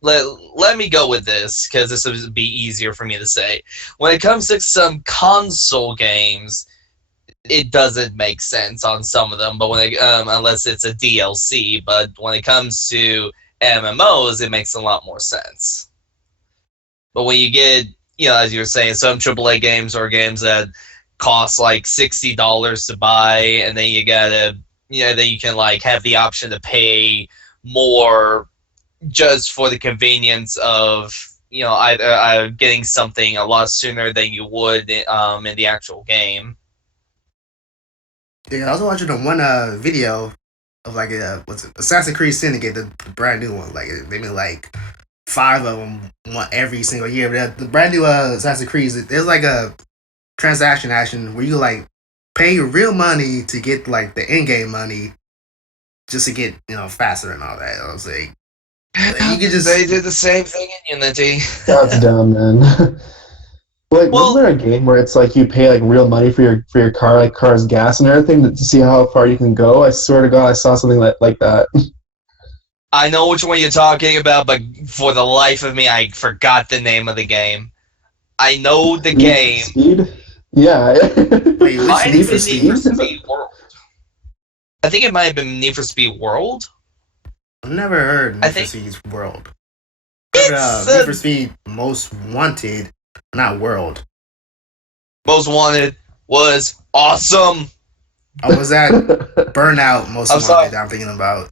let me go with this because this would be easier for me to say. When it comes to some console games, it doesn't make sense on some of them, but unless it's a DLC. But when it comes to MMOs, it makes a lot more sense. But when you get, as you were saying, some AAA games or games that cost like $60 to buy, and then then you can like have the option to pay more just for the convenience of either getting something a lot sooner than you would in the actual game. Yeah, I was watching one video of like what's it, Assassin's Creed Syndicate, the brand new one. Like they made like 5 of them one every single year. But the brand new Assassin's Creed, there's like a transaction action where you like pay real money to get like the in-game money just to get faster and all that. I was like you could just They did the same thing in Unity. That's dumb, man. Like, Well, wasn't there a game where it's like you pay like real money for your car, like car's gas and everything, to see how far you can go? I swear to God, I saw something like that. I know which one you're talking about, but for the life of me, I forgot the name of the game. I know the game. Speed? Yeah. Wait, which Might Need have for been Speed? Need for Speed World. I think it might have been Need for Speed World. I've never heard Need for Speed's World. I've heard Need for Speed Most Wanted, not World. Most Wanted was awesome. I was at Burnout Most Wanted that I'm thinking about.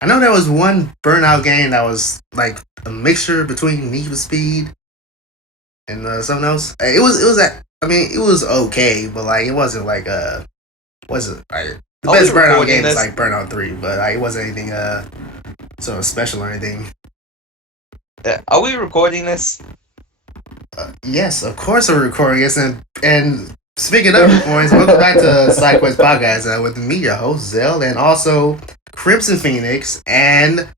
I know there was one Burnout game that was like a mixture between Need for Speed and something else. It was okay, but like it wasn't like wasn't like the best Burnout game is like Burnout 3, but like, it wasn't anything sort of special or anything. Are we recording this? Yes, of course we're recording this, and speaking of recordings, welcome back to Sidekuest Podcast with me, your host Zell, and also Crimson Phoenix and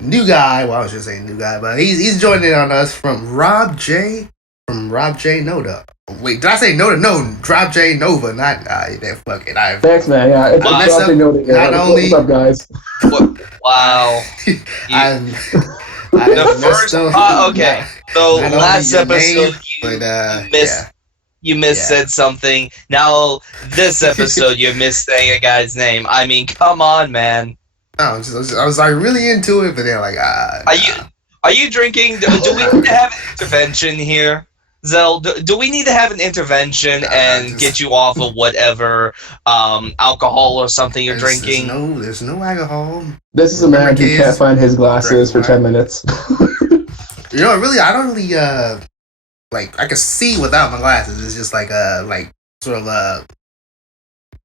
new guy. Well, I was just saying new guy, but he's joining on us from RobJNova. Wait, did I say Noda? No, RobJNova, not that fucking. Thanks, man. Yeah, it's RobJNova. Not only. What's up, guys? Wow. Okay. So last episode you said something. Now this episode you missed saying a guy's name. I mean, come on, man. I was like really into it, but they're like, Are you drinking? Do we need to have an intervention here? Zell, do we need to have an intervention and get you off of whatever alcohol or something you're drinking? There's no alcohol. This is a man who can't find his glasses for 10 minutes. I don't really like I can see without my glasses. It's just like sort of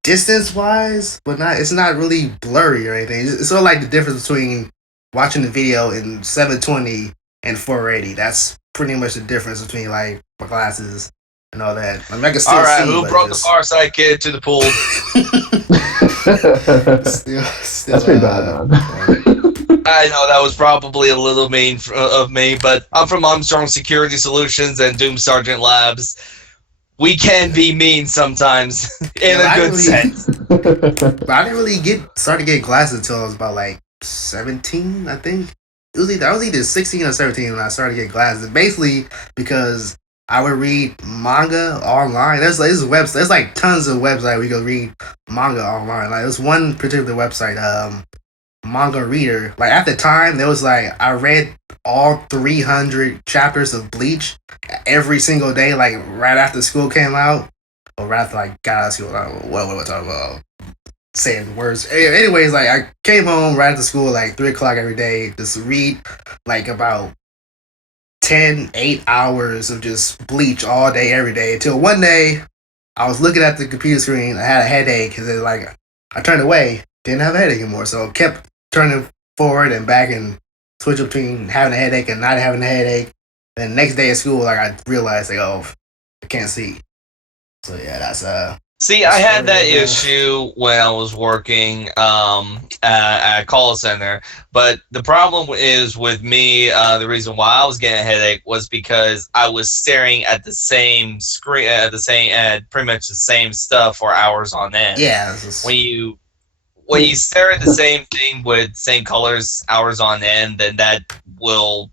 distance wise, but it's not really blurry or anything. It's sort of like the difference between watching the video in 720 and 480. That's pretty much the difference between like my glasses and all that. I mean, I can still see. All right, who brought the Farsight kid to the pool? That's pretty bad, man. I know that was probably a little mean of me, but I'm from Armstrong Security Solutions and Doom Sergeant Labs. We can be mean sometimes in a good sense. But I didn't really start to get glasses until I was about like 17, I think. I was either 16 or 17 when I started to get glasses. Basically because I would read manga online. There's like tons of websites where you can read manga online. Like there's one particular website, Manga Reader. Like at the time, there was like I read all 300 chapters of Bleach every single day, like right after school came out, or right after I got out of school. I don't know what we're talking about. Saying words. Anyways, like I came home right after school, like 3 o'clock every day, just read like about 8 hours of just Bleach all day, every day. Until one day, I was looking at the computer screen. I had a headache, and then like I turned away, didn't have a headache anymore. So I kept turning forward and back and switch between having a headache and not having a headache. Then the next day at school, like I realized, like, oh, I can't see. So yeah, that's See, I had that issue when I was working at a call center, but the problem is with me, the reason why I was getting a headache was because I was staring at the same screen, at pretty much the same stuff for hours on end. Yeah. When you stare at the same thing with same colors hours on end, then that will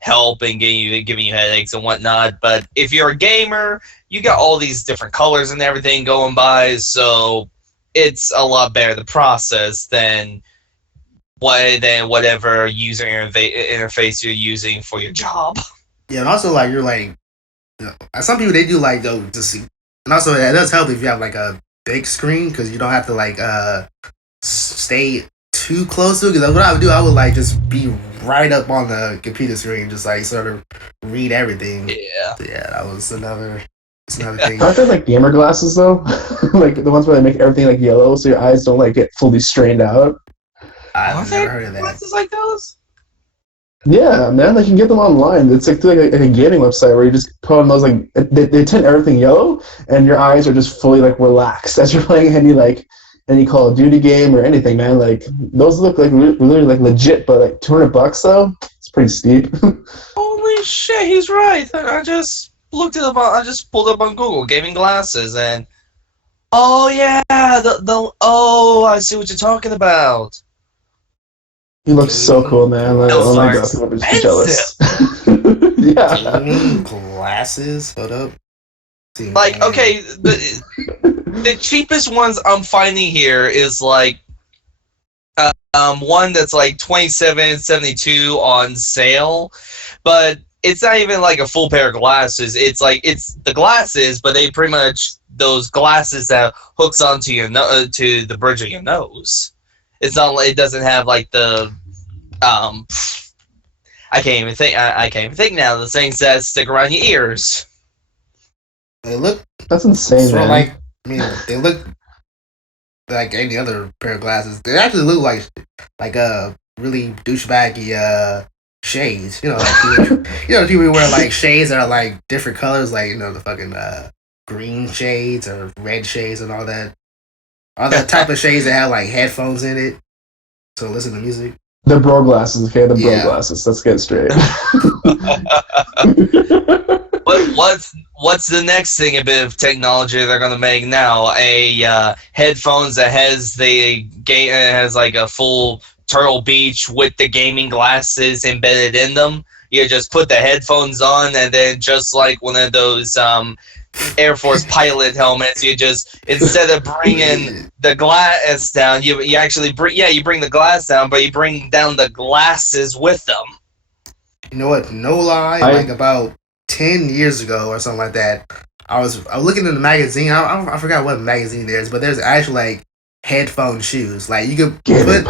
help in giving you headaches and whatnot. But if you're a gamer, you got all these different colors and everything going by, so it's a lot better the process than whatever user interface you're using for your job. Yeah, and also like you're like, some people they do like though to see, and also it does help if you have like a big screen because you don't have to like stay too close to it. Because what I would do, I would like just be right up on the computer screen, just like sort of read everything. Yeah. Yeah, that was another thing. Aren't there like gamer glasses though? Like the ones where they make everything like yellow so your eyes don't like get fully strained out. I've never heard of that. Glasses like those? Yeah, man, they can get them online. It's like through like a gaming website where you just put on those like they tint everything yellow, and your eyes are just fully like relaxed as you're playing any Call of Duty game or anything, man. Like those look like really like legit, but like $200 though, it's pretty steep. Holy shit, he's right. I just looked it up. I just pulled up on Google gaming glasses, and oh yeah, oh, I see what you're talking about. You look so cool, man. Like, oh my god, people are just jealous. Yeah. Gaming glasses. Hold up. Like, okay, the cheapest ones I'm finding here is like one that's like $27.72 on sale, but it's not even like a full pair of glasses. It's like it's the glasses, but they pretty much those glasses that hooks onto your to the bridge of your nose. It's not like it doesn't have like the I can't even think. I can't even think now. The things that stick around your ears. They look. That's insane, Sort of man. like, I mean, they look like any other pair of glasses. They actually look like a really douchebaggy shades. You know, like people who wear like shades that are like different colors, like the fucking green shades or red shades and all that. All that type of shades that have like headphones in it, so listen to music. The bro glasses, okay? The bro glasses. Let's get straight. What's the next thing a bit of technology they're gonna make now? A headphones that has has like a full Turtle Beach with the gaming glasses embedded in them. You just put the headphones on, and then just like one of those Air Force pilot helmets, you just instead of bringing the glass down, you actually bring the glass down, but you bring down the glasses with them. You know what? No lie, like about 10 years ago or something like that, I was looking in the magazine. I forgot what magazine there is, but there's actually like headphone shoes. Like you could put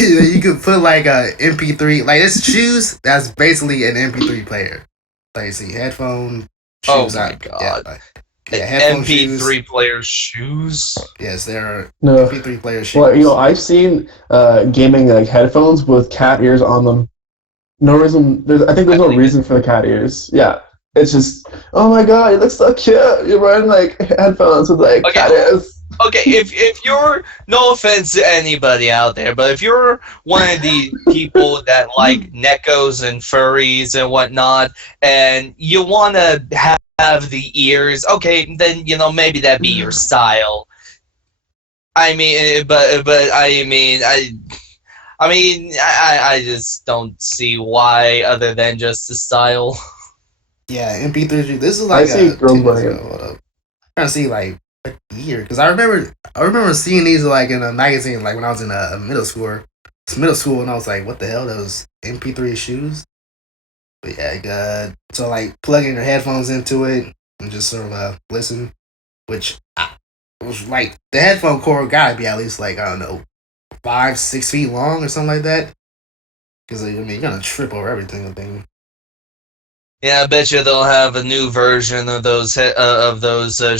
you could put like a MP3, like it's shoes that's basically an MP3 player. Like see headphone. Shoes, oh my god! MP3 shoes. Player shoes. Yes, there are no. MP3 player shoes. Well, I've seen gaming like headphones with cat ears on them. No reason. I think there's no reason for the cat ears. Yeah, it's just oh my god, it looks so cute. You're wearing like headphones with like cat ears. Okay, if you're, no offense to anybody out there, but if you're one of the people that like neckos and furries and whatnot, and you want to have the ears, okay, then maybe that'd be your style. I mean, but I just don't see why other than just the style. Yeah, MP3. This is like I see girls wearing it. Hold up. I'm trying to see like a year because I remember seeing these like in a magazine like when I was in middle school, and I was like, what the hell? Those MP3 shoes. But yeah, so like plugging your headphones into it and just sort of listen, which was like the headphone cord gotta be at least like I don't know 5-6 feet long or something like that. Because I mean you're gonna trip over everything. I think. Yeah, I bet you they'll have a new version of those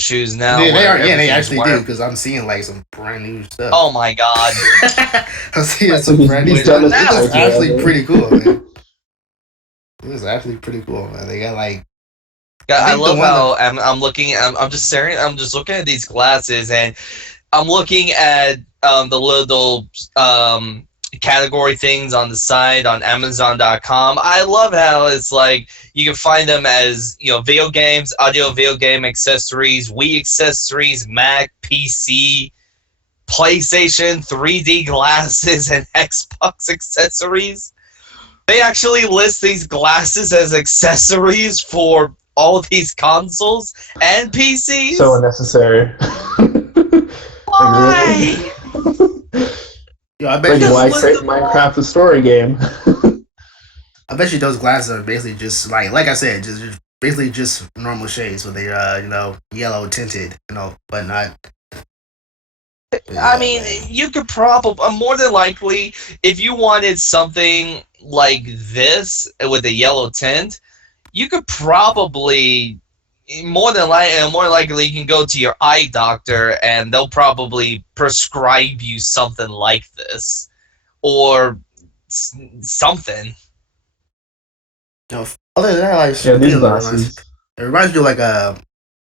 shoes now. Yeah, they are. Yeah, they actually do because I'm seeing like some brand new stuff. Oh my god! I'm seeing some brand new stuff. It's actually pretty cool, man. It was actually pretty cool, man. They got like. Yeah, I love how I'm looking. I'm just staring. I'm just looking at these glasses, and I'm looking at the little category things on the site on Amazon.com. I love how it's like you can find them as video games, audio video game accessories, Wii accessories, Mac, PC, PlayStation, 3D glasses, and Xbox accessories. They actually list these glasses as accessories for all these consoles and PCs. So unnecessary. Like, really? Why? Yo, I bet Like, you. why look create at Minecraft a story game? I bet you those glasses are basically just like I said, just basically just normal shades, so they're yellow tinted, but not. I Yeah, mean, man. you could probably more than likely, if you wanted something like this with a yellow tint, you could probably more likely you can go to your eye doctor and they'll probably prescribe you something like this or something. Other than that, like Yeah, these speaking of reminds, glasses. it reminds you of like a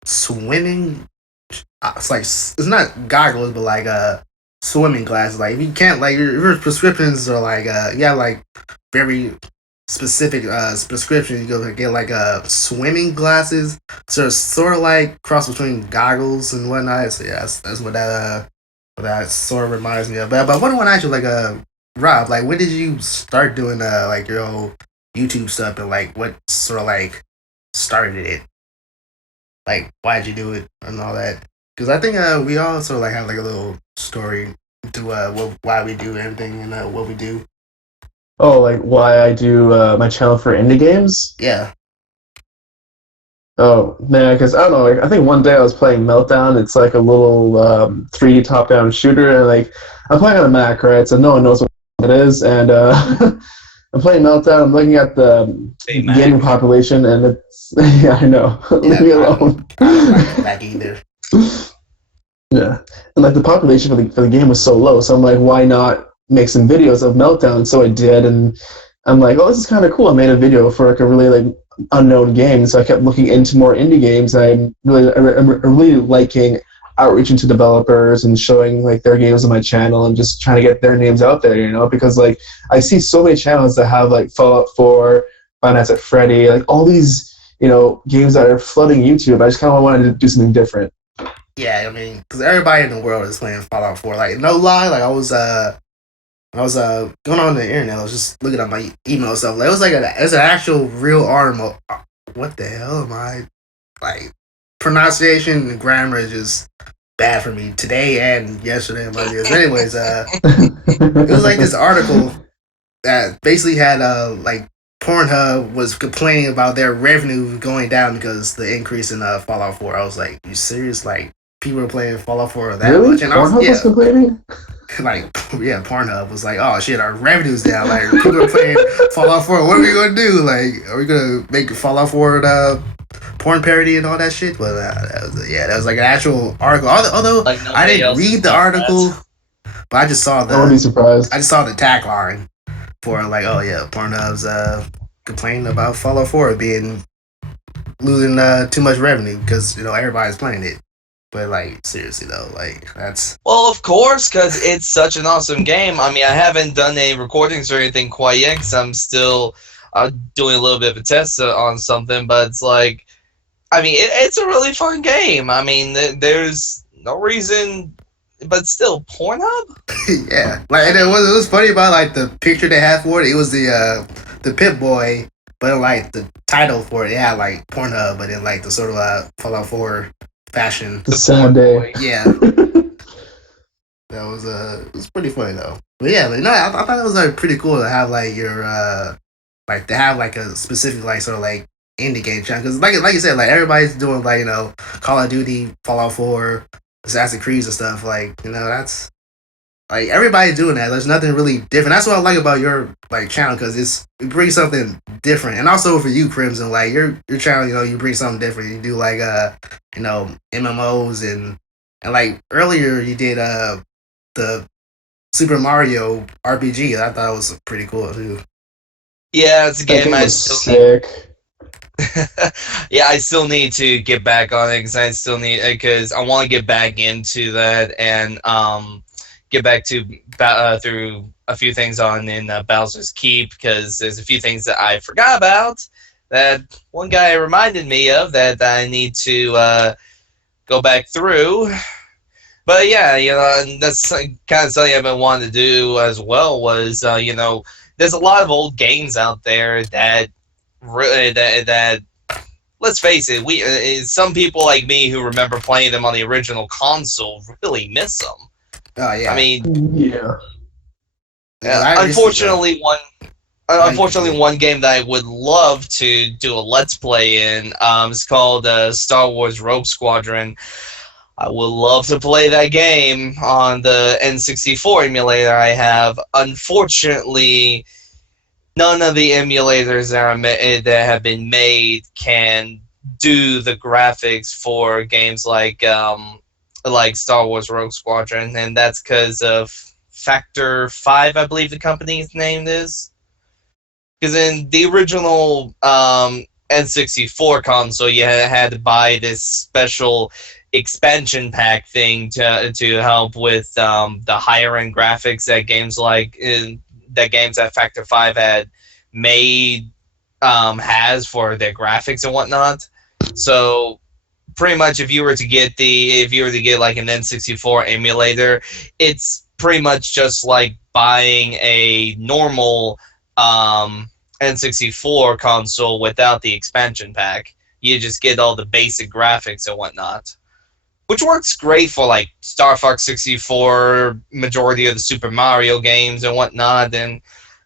swimming. It's like it's not goggles, but like swimming glasses. Like if you can't like your prescriptions are like yeah like very specific prescription. You go get like swimming glasses. So it's sort of like cross between goggles and whatnot. So yeah, that's what that sort of reminds me of. But what do I actually like Rob, like when did you start doing like your whole YouTube stuff and like what sort of like started it? Like why'd you do it and all that? Because I think we all sort of like have like a little story to why we do everything and what we do. Oh, like why I do my channel for indie games? Yeah. Oh man, because I don't know. Like, I think one day I was playing Meltdown. It's like a little 3D top-down shooter, and like I'm playing on a Mac, right? So no one knows what it is. And I'm playing Meltdown. I'm looking at the Hey, Mac. gaming population, and it's yeah, I know. Leave me alone. I'm not back either. Yeah, and like the population for the game was so low, so I'm like, why not make some videos of Meltdown? So I did, and I'm like, oh, this is kind of cool. I made a video for like a really like unknown game, so I kept looking into more indie games. I'm really liking outreaching to developers and showing like their games on my channel and just trying to get their names out there, because like I see so many channels that have like Fallout 4, Five Nights at Freddy, like all these games that are flooding YouTube. I just kind of wanted to do something different. Yeah, I mean, because everybody in the world is playing Fallout 4. Like, no lie, like I was going on the internet. I was just looking at my email stuff. Like, it was like it's an actual real article. What the hell am I like? Pronunciation and grammar is just bad for me today and yesterday in my videos. Anyways, it was like this article that basically had like Pornhub was complaining about their revenue going down because the increase in Fallout 4. I was like, you serious? Like people are playing Fallout 4 that Really? much, and I was Pornhub was complaining? like, yeah, Pornhub was like, oh shit, our revenue's down. Like people are playing Fallout 4. What are we gonna do? Like, are we gonna make Fallout 4 porn parody and all that shit? But that was like an actual article. Although Like I nobody didn't else read has the done article, that. but I just saw I wouldn't be surprised. I just saw the tagline for like, oh yeah, Pornhub's complaining about Fallout 4 being losing too much revenue because everybody's playing it. But like seriously though, like that's Well, of course, because it's such an awesome game. I mean, I haven't done any recordings or anything quite yet because I'm still doing a little bit of a test on something. But it's like, I mean, it's a really fun game. I mean, there's no reason, but still, Pornhub? yeah. Like and it was funny about like the picture they had for it. It was the Pip Boy, but like the title for it had like Pornhub, but in like the sort of Fallout 4 fashion. The sad day. Yeah. That was it was pretty funny though. But yeah, but no, I thought it was like pretty cool to have like your like to have like a specific like sort of like indie game channel because like you said like everybody's doing like Call of Duty, Fallout 4, Assassin's Creed and stuff like that's like everybody's doing that. There's nothing really different. That's what I like about your like channel because it brings something different. And also for you, Crimson, like your channel, you bring something different. You do like MMOs and like earlier you did the Super Mario RPG. I thought it was pretty cool too. Yeah, it's a That game game I was still need. sick. Yeah, I still need to get back on it because I still need because I want to get back into that and get back to through a few things on in Bowser's Keep because there's a few things that I forgot about that one guy reminded me of that I need to go back through. But yeah, and that's kind of something I've been wanting to do as well was there's a lot of old games out there that really that let's face it, we some people like me who remember playing them on the original console really miss them. Oh yeah. I mean, Yeah. unfortunately, one game that I would love to do a let's play in is called Star Wars Rogue Squadron. I would love to play that game on the N64 emulator I have. Unfortunately, none of the emulators that have been made can do the graphics for games like Star Wars Rogue Squadron, and that's because of Factor 5, I believe the company's name is. Because in the original N64 console, you had to buy this special expansion pack thing to help with the higher end graphics that games that Factor 5 had made has for their graphics and whatnot. So pretty much if you were to get like an N64 emulator, it's pretty much just like buying a normal N64 console without the expansion pack. You just get all the basic graphics and whatnot, which works great for like Star Fox 64, majority of the Super Mario games and whatnot, and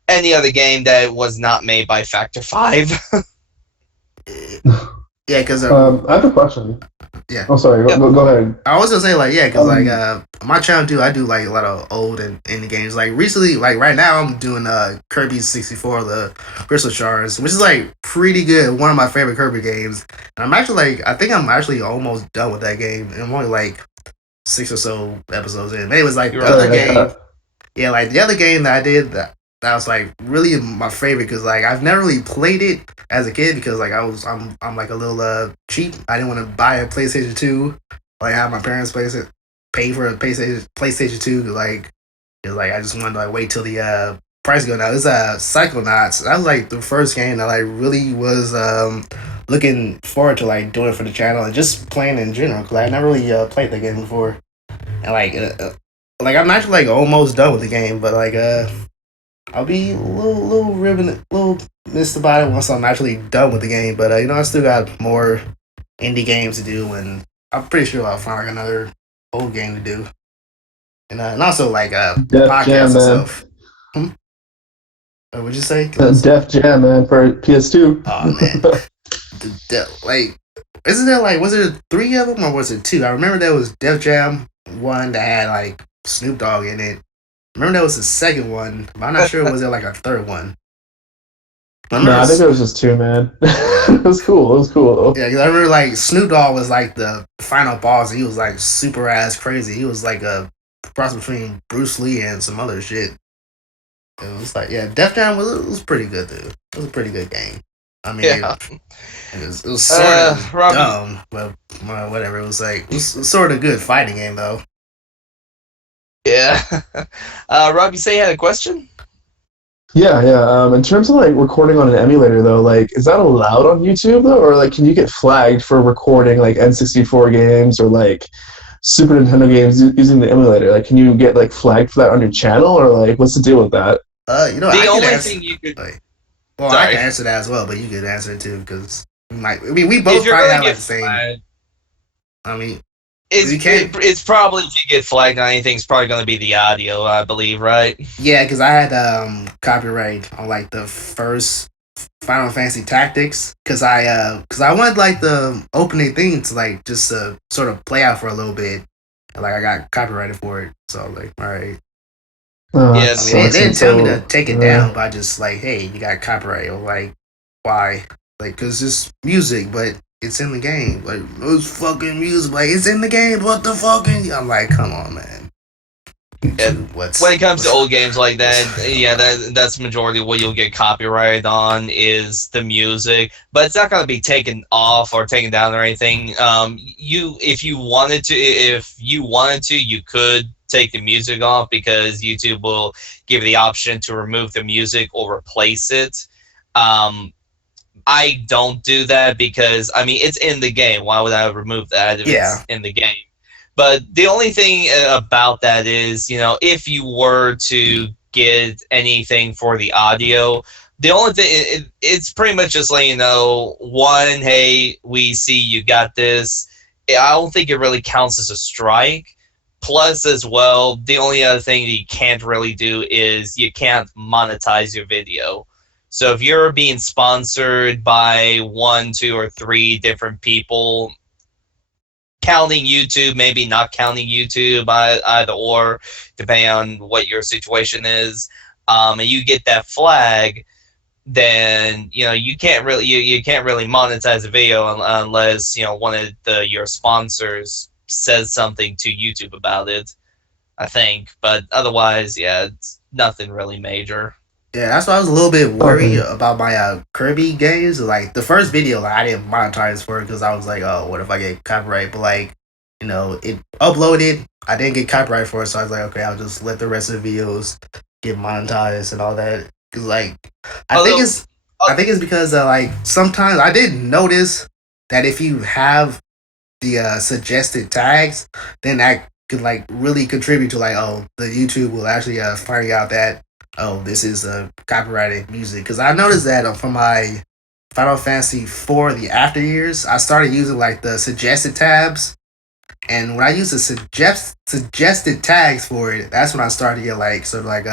any other game that was not made by Factor 5. Yeah, because I have a question. Yeah. Oh, sorry. Go ahead. I was gonna say like because my channel too, I do like a lot of old and indie games. Like recently, like right now, I'm doing Kirby 64, the Crystal Shards, which is like pretty good. One of my favorite Kirby games. And I'm actually I think I'm actually almost done with that game. And I'm only like 6 or so episodes in. It was like the other game. Yeah, like the other game that I did that was like really my favorite because like I've never really played it as a kid because like I'm like a little cheap. I didn't want to buy a PlayStation 2. Like have my parents pay for a PlayStation 2 'cause, like it's like I just wanted to like wait till the price go down. It's Psychonauts. That was like the first game that I really was looking forward to like doing for the channel and just playing in general because I never really played the game before. And like I'm actually like almost done with the game, but like I'll be a little missed about it once I'm actually done with the game. But I still got more indie games to do, and I'm pretty sure I'll find like another old game to do, and also like podcasts Jam, and man. stuff. What'd you say? Def Jam, man, for PS2. Oh man, like isn't there like was it 3 of them or was it 2? I remember there was Def Jam 1 that had like Snoop Dogg in it. I remember that was the second one, but I'm not sure was there like a third one. I think it was just 2, man. It was cool. Yeah, because I remember like Snoop Dogg was like the final boss. And he was like super ass crazy. He was like a cross between Bruce Lee and some other shit. It was like Def Jam was pretty good dude. It was a pretty good game. I mean, it was sort of dumb, but whatever. It was sort of good fighting game though. Yeah. Rob, you say you had a question? Yeah. In terms of like recording on an emulator though, like is that allowed on YouTube though, or like can you get flagged for recording like N64 games or like Super Nintendo games using the emulator? Like, can you get like flagged for that on your channel, or like what's the deal with that? The only thing you could. Well, I can answer that as well, but you could answer it too because we both probably have like the same. Flagged, I mean. It's probably if you get flagged on anything, it's probably going to be the audio, I believe, right? Yeah, because I had copyright on like the first Final Fantasy Tactics because I wanted like the opening thing to like just sort of play out for a little bit, and like I got copyrighted for it, so I was like, all right. Yes, they didn't tell me to take it down, but I just like, hey, you got copyright. I was like, why? Like, cause it's music, but it's in the game. Like, it's fucking music. Like, it's in the game. What the fucking? I'm like, come on, man. When it comes to old games like that, that's the majority of what you'll get copyrighted on is the music, but it's not going to be taken off or taken down or anything. If you wanted to, you could take the music off because YouTube will give you the option to remove the music or replace it. I don't do that because, I mean, it's in the game. Why would I remove that if it's in the game? But the only thing about that is, if you were to get anything for the audio. The only thing, it's pretty much just letting you know, one, hey, we see you got this. I don't think it really counts as a strike. Plus, as well, the only other thing that you can't really do is you can't monetize your video. So if you're being sponsored by 1, 2, or 3 different people, counting YouTube, maybe not counting YouTube, either or, depending on what your situation is, and you get that flag, then you can't really you can't really monetize a video unless one of your sponsors says something to YouTube about it, I think. But otherwise, yeah, it's nothing really major. Yeah, that's why I was a little bit worried about my Kirby games. Like the first video, like I didn't monetize for it because I was like, oh, what if I get copyright? But like, it uploaded. I didn't get copyright for it, so I was like, okay, I'll just let the rest of the videos get monetized and all that. Cause like, I think it's because like sometimes I did notice that if you have the suggested tags, then that could like really contribute to like, oh, the YouTube will actually find out that, oh, this is copyrighted music. Because I noticed that from my Final Fantasy IV, the after years, I started using like the suggested tabs. And when I use the suggested tags for it, that's when I started to get like sort of like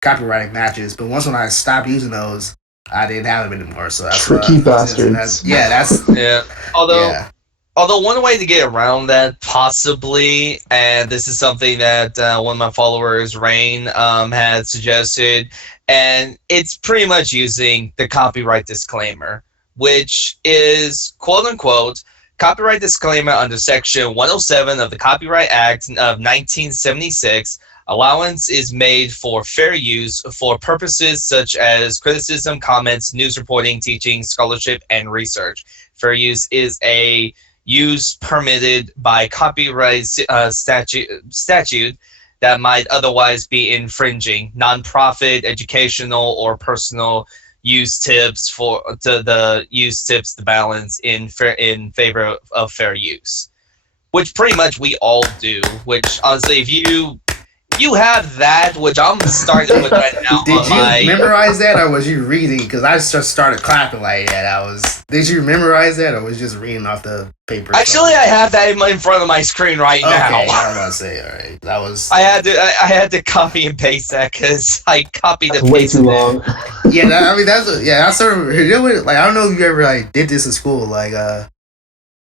copyright matches. But once when I stopped using those, I didn't have them anymore. So that's tricky bastards. Yeah. Although one way to get around that, possibly, and this is something that one of my followers, Rain, had suggested, and it's pretty much using the copyright disclaimer, which is, quote unquote, copyright disclaimer under Section 107 of the Copyright Act of 1976. Allowance is made for fair use for purposes such as criticism, comments, news reporting, teaching, scholarship, and research. Fair use is a use permitted by copyright statute that might otherwise be infringing nonprofit, educational, or personal use tips the balance in favor of fair use, which pretty much we all do. Which honestly, if you have that, which I'm starting with right now. Did you memorize that, or was you reading? Because I just started clapping like that. Did you memorize that, or was you just reading off the paper? Actually, I have that in front of my screen right now. Okay, I was gonna say, all right, that was. I had to copy and paste that because I copied and way too long. Yeah, that's sort of like I don't know if you ever like did this in school, like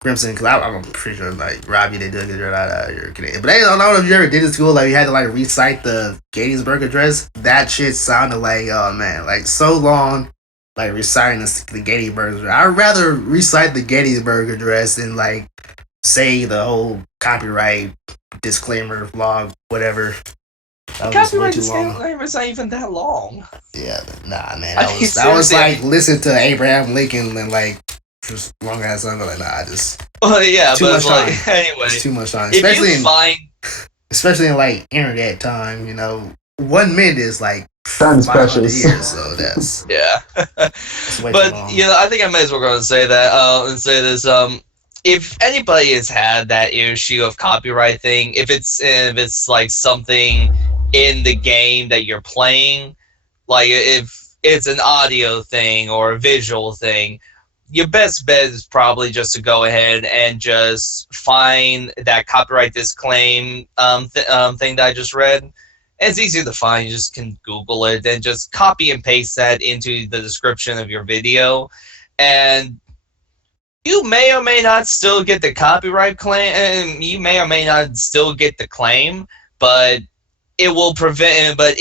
Crimson, because I'm pretty sure like Rob, you did it because you're Canadian. But I don't know if you ever did in school, like you had to like recite the Gettysburg Address. That shit sounded like, oh man, like so long, like reciting the Gettysburg Address. I'd rather recite the Gettysburg Address than like say the whole copyright disclaimer log, whatever. Copyright disclaimer is not even that long. Yeah, but nah, man, that was like listen to Abraham Lincoln and like. Just long ass time, but like nah, just too much time. Anyway, it's too much time, especially in like internet time. 1 minute is like time's precious. Years, so that's that's but I think I may as well go and say that and say this. If anybody has had that issue of copyright thing, if it's like something in the game that you're playing, like if it's an audio thing or a visual thing, your best bet is probably just to go ahead and just find that copyright disclaim thing that I just read. And it's easy to find. You just can Google it and just copy and paste that into the description of your video. And you may or may not still get the copyright claim. You may or may not still get the claim, but it will prevent, but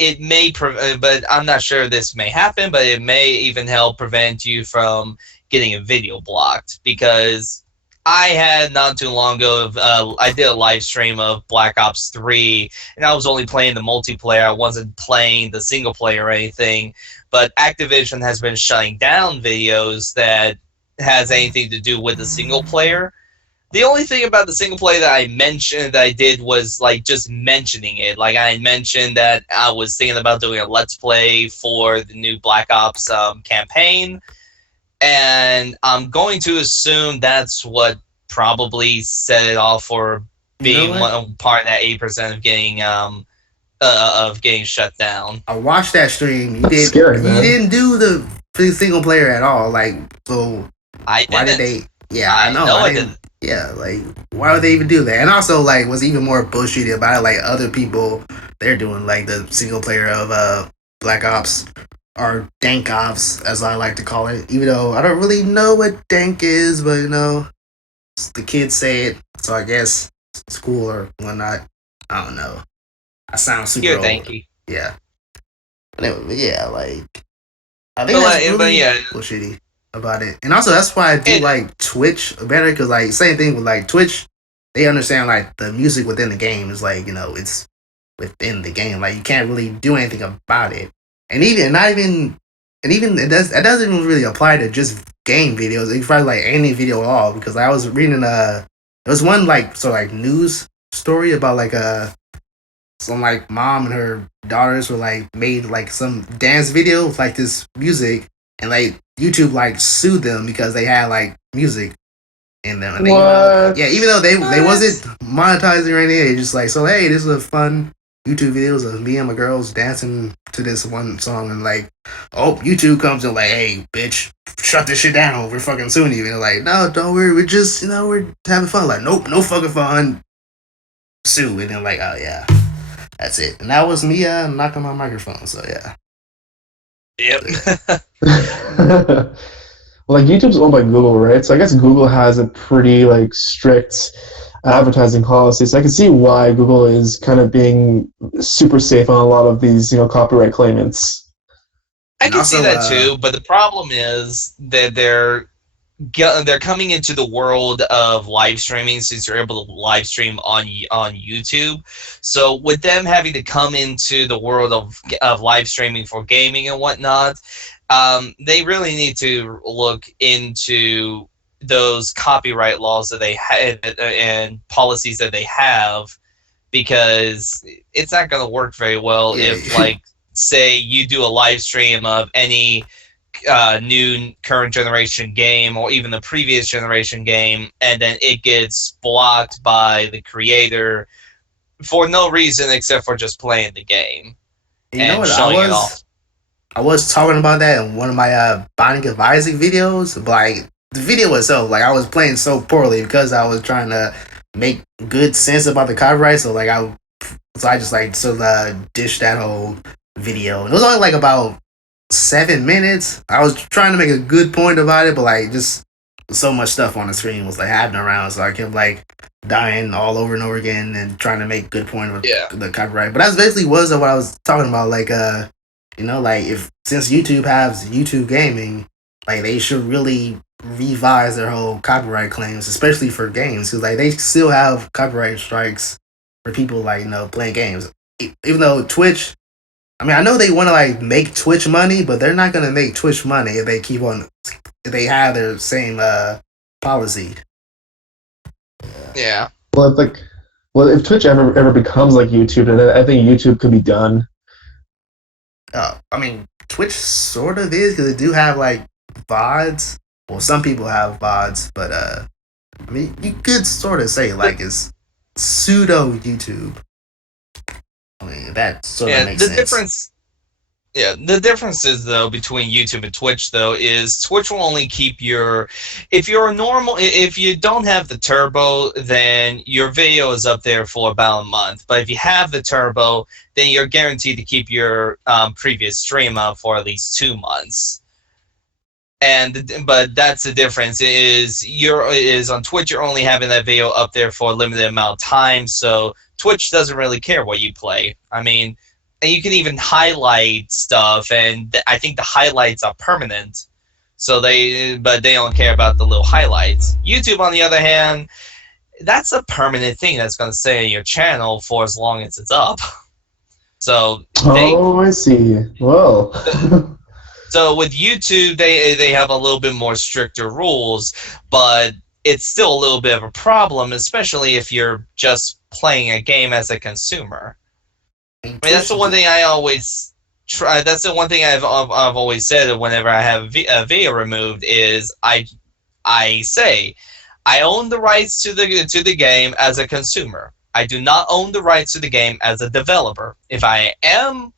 I'm not sure this may happen, but it may even help prevent you from getting a video blocked, because I had not too long ago I did a live stream of Black Ops 3, and I was only playing the multiplayer. I wasn't playing the single player or anything, but Activision has been shutting down videos that has anything to do with the single player. The only thing about the single player that I mentioned that I did was like just mentioning it. Like I mentioned that I was thinking about doing a Let's Play for the new Black Ops campaign. And I'm going to assume that's what probably set it off for being one part of that 8% of getting of getting shut down. I watched that stream. That's scary, You man. didn't do the single player at all. Like, so I why did didn't. they? Yeah, I know. I didn't. didn't. Yeah, like why would they even do that? And also, like, what's even more bullshit about it, like other people, they're doing like the single player of Black Ops or Dank Ops, as I like to call it. Even though I don't really know what Dank is, but you know, the kids say it, so I guess it's cool or whatnot. I don't know. I sound super Here, old. thank you. Yeah. Yeah, like I think But, that's like, really but yeah, bullshitty about it, and also that's why I do it, like Twitch better because like same thing with like Twitch, they understand like the music within the game is like it's within the game, like you can't really do anything about it, and even not even and even it doesn't even really apply to just game videos. It's probably like any video at all because I was reading there was one like sort of like news story about like some like mom and her daughters were like made like some dance video with like this music and like YouTube like sued them because they had like music in them and What? even though they What? wasn't monetizing or anything, they just like so hey, this is a fun YouTube videos of me and my girls dancing to this one song and like YouTube comes and like hey bitch shut this shit down, we're fucking suing you, and they're like no don't worry, we're just we're having fun, like nope, no fucking fun, sue, and then like oh yeah, that's it. And that was me knocking my microphone. So yeah. yep. Well, like YouTube's owned by Google, right? So I guess Google has a pretty like strict advertising policy. So I can see why Google is kind of being super safe on a lot of these, copyright claimants. I And can see also, that too, but the problem is that they're coming into the world of live streaming since you're able to live stream on YouTube. So with them having to come into the world of live streaming for gaming and whatnot, they really need to look into those copyright laws that they have and policies that they have, because it's not going to work very well Yeah. if, like, say you do a live stream of any new current generation game or even the previous generation game, and then it gets blocked by the creator for no reason except for just playing the game you know and what? showing it off. I was talking about that in one of my Binding of Isaac videos. But, like the video itself, like I was playing so poorly because I was trying to make good sense about the copyright. So like I just like dished that whole video. It was only like about 7 minutes. I was trying to make a good point about it, but like just so much stuff on the screen was like happening around, so I kept like dying all over and over again and trying to make good point of Yeah. the copyright. But that's basically what I was talking about. Like like if since YouTube has YouTube gaming, like they should really revise their whole copyright claims, especially for games, because like they still have copyright strikes for people like playing games. Even though Twitch, I mean, I know they want to like make Twitch money, but they're not gonna make Twitch money if they have their same policy. Yeah. Well, if Twitch ever becomes like YouTube, then I think YouTube could be done. I mean, Twitch sort of is because they do have like VODs. Well, some people have VODs, but I mean, you could sort of say like it's pseudo YouTube. I mean, that sort of makes sense. The difference is though between YouTube and Twitch though is Twitch will only keep if you don't have the turbo, then your video is up there for about a month. But if you have the turbo, then you're guaranteed to keep your previous stream up for at least 2 months. But that's the difference is on Twitch you're only having that video up there for a limited amount of time, so Twitch doesn't really care what you play. I mean, and you can even highlight stuff, and I think the highlights are permanent. But they don't care about the little highlights. YouTube, on the other hand, that's a permanent thing that's going to stay on your channel for as long as it's up. So I see. Well. So with YouTube, they have a little bit more stricter rules, but it's still a little bit of a problem, especially if you're just playing a game as a consumer. I mean, that's the one thing I always try. That's the one thing I've always said whenever I have a video removed is I say I own the rights to the game as a consumer. I do not own the rights to the game as a developer. If I am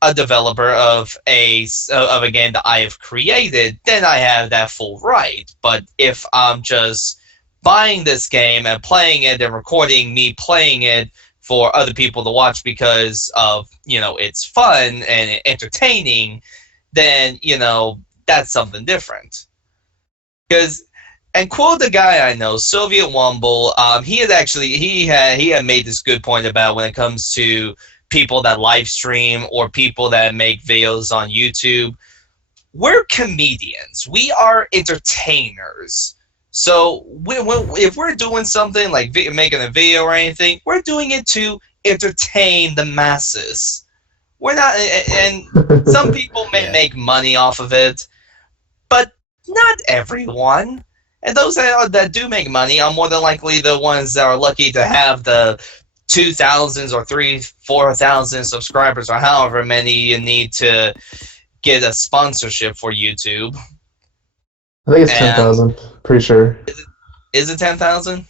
a developer of a game that I have created, then I have that full right. But if I'm just buying this game and playing it and recording me playing it for other people to watch because of, it's fun and entertaining, then, that's something different. Because, and quote the guy I know, Soviet Wumble, he had made this good point about when it comes to people that live stream or people that make videos on YouTube. We're comedians. We are entertainers. So if we're doing something like making a video or anything, we're doing it to entertain the masses. We're not, and some people may make money off of it, but not everyone. And those that do make money are more than likely the ones that are lucky to have the 2,000s or 3,000-4,000 subscribers or however many you need to get a sponsorship for YouTube. I think it's 10,000. Pretty sure. Is it 10,000?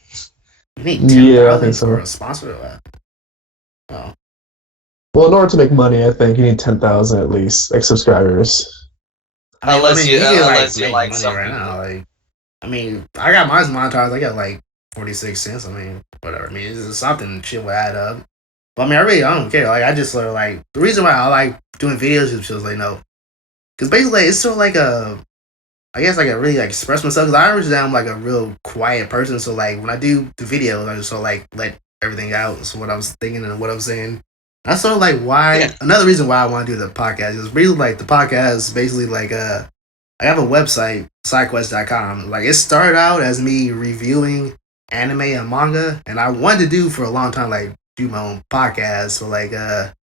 You need 10,000 yeah, I think so. for a sponsor or what? Oh. Well, in order to make money, I think you need 10,000 at least, like subscribers. Unless you make like money some right people. now. Like, I got mine monetized. I got like 46 cents. Whatever. It's something shit will add up. But I don't care. Like, I just sort of like the reason why I like doing videos is because because basically it's sort of like I really like express myself because I understand I'm like a real quiet person. So like when I do the videos, I just sort of like let everything out. So what I was thinking and what I'm saying. That's sort of like why another reason why I want to do the podcast is really like the podcast is basically like I have a website, Sidekuest.com. Like it started out as me reviewing anime and manga, and I wanted to do for a long time like do my own podcast. So like but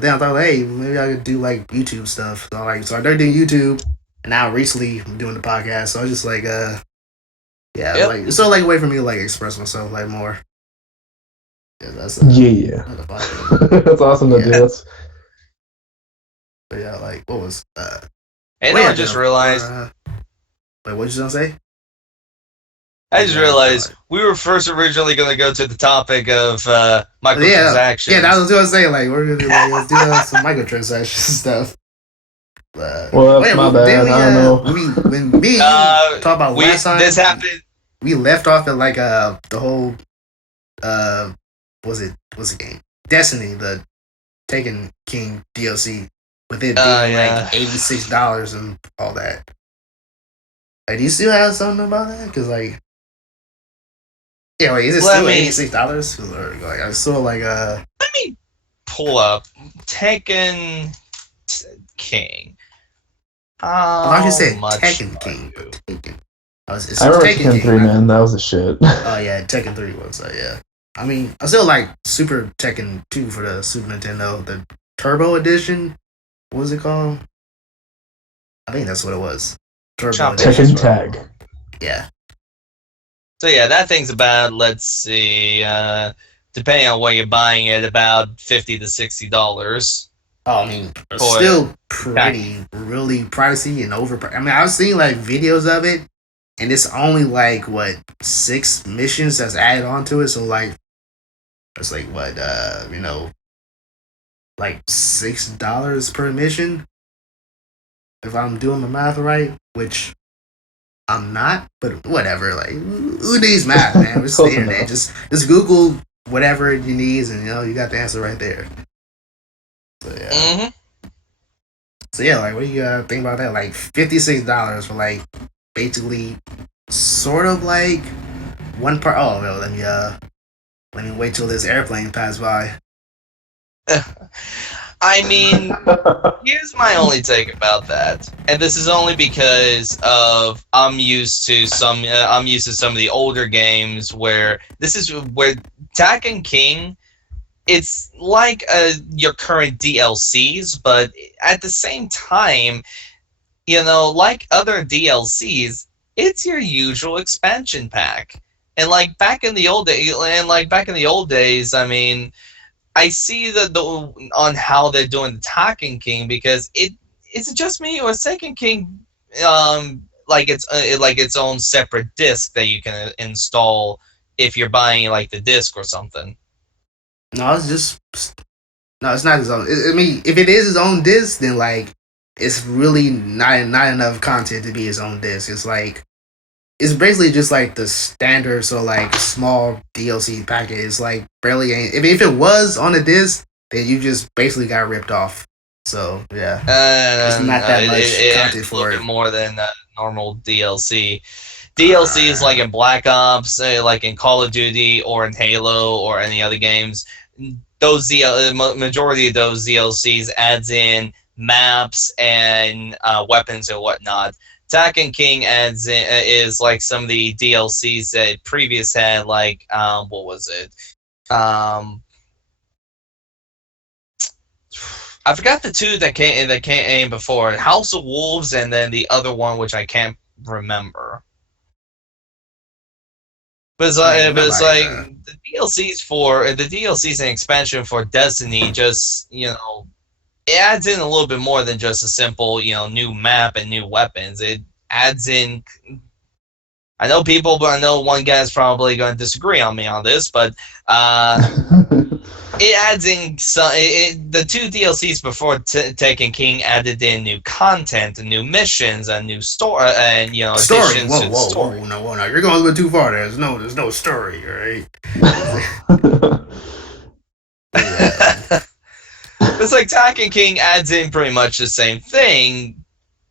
then I thought, hey, maybe I could do like YouTube stuff. So I started doing YouTube, and now recently I'm doing the podcast. So I was just like like it's sort of like a way for me to like express myself like more. That's That's awesome to do. That's. But yeah, like what was And I just realized. Wait, what you gonna say? I just realized we were first originally going to go to the topic of microtransactions. Yeah, that was what I was gonna say. Like we're gonna do let's do some microtransaction stuff. Well, that's my bad. I don't know. When me talk about last time, this happened. We left off at like the whole what's the game? Destiny, the Taken King DLC, with it being like $86 and all that. Like, do you still have something about that? Because like, yeah, wait, is it still $86? Or like, I saw like Let me pull up Taken King. I just said Tekken King. Tekken. I remember Tekken 3, man. That was the shit. Oh yeah, Tekken 3 was yeah. I still like Super Tekken 2 for the Super Nintendo, the Turbo Edition. What was it called? I think that's what it was. Turbo Edition. Tekken Tag. Yeah. So yeah, that thing's about, let's see, depending on what you're buying it, about $50 to $60. Oh, it's still really pricey and overpriced. I've seen like videos of it, and it's only like 6 missions that's added onto it. So like, it's like like $6 per mission, if I'm doing the math right, which I'm not, but whatever. Like, who needs math, man? It's the internet. Just Google whatever you need, and you got the answer right there. So yeah. Mm-hmm. So yeah, like, what do you think about that? Like $56 for like basically sort of like one part. Oh no, let me wait till this airplane pass by. Here's my only take about that, and this is only because of I'm used to some of the older games where Taken King, it's like your current DLCs, but at the same time, like other DLCs, it's your usual expansion pack. And like back in the old days, I see the on how they're doing the Taken King, because it's just me or Taken King like its own separate disc that you can install if you're buying like the disc or something. No, it's just no. It's not his own. I mean, if it is his own disc, then like it's really not enough content to be his own disc. It's like it's basically just like the standard, so like small DLC package. It's like barely ain't. If it was on a disc, then you just basically got ripped off. So yeah, it's not that much content a little for bit it. more than normal DLC. DLC is like in Black Ops, like in Call of Duty, or in Halo, or any other games. Those majority of those DLCs adds in maps and weapons and whatnot. Taken King adds in, is like some of the DLCs that previous had, like what was it? I forgot the two that came before, House of Wolves, and then the other one which I can't remember. But it's like the DLCs and expansion for Destiny, just it adds in a little bit more than just a simple new map and new weapons. It adds in. I know people, but I know one guy's probably going to disagree on me on this, but it adds in the two DLCs before Taken King added in new content and new missions and new story and Story. additions to the story. Whoa, no! You're going a little too far. There's no story, right? Yeah. It's like Taken King adds in pretty much the same thing,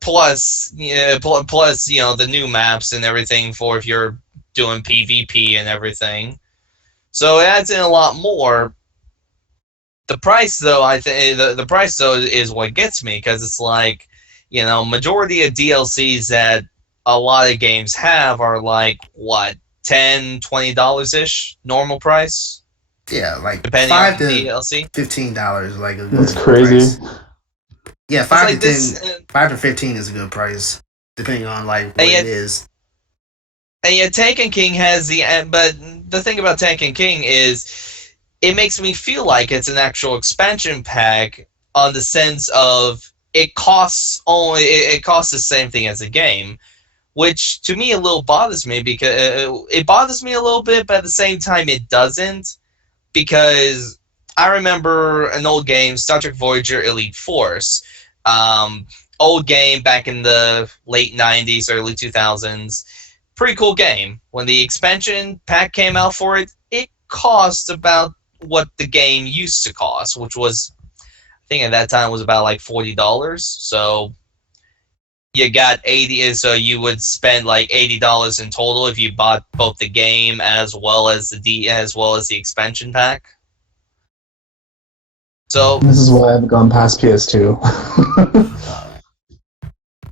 plus the new maps and everything for if you're doing PvP and everything. So it adds in a lot more. The price, though, I think the price though is what gets me, because it's like, majority of DLCs that a lot of games have are like what, $10-$20 ish normal price. Yeah, like depending $5 on to DLC. $15, like a good That's crazy. price. Yeah, $5 to $15 is a good price, depending on like what it is. And yet, Taken King has but the thing about Taken King is, it makes me feel like it's an actual expansion pack, on the sense of it costs the same thing as a game, which to me a little bothers me, because it bothers me a little bit, but at the same time it doesn't, because I remember an old game, Star Trek Voyager Elite Force, old game back in the late 90s, early 2000s, pretty cool game. When the expansion pack came out for it, it cost about what the game used to cost, which was, I think at that time, was about like $40. So you got 80, so you would spend like $80 in total if you bought both the game as well as the expansion pack. So this is why I haven't gone past PS2.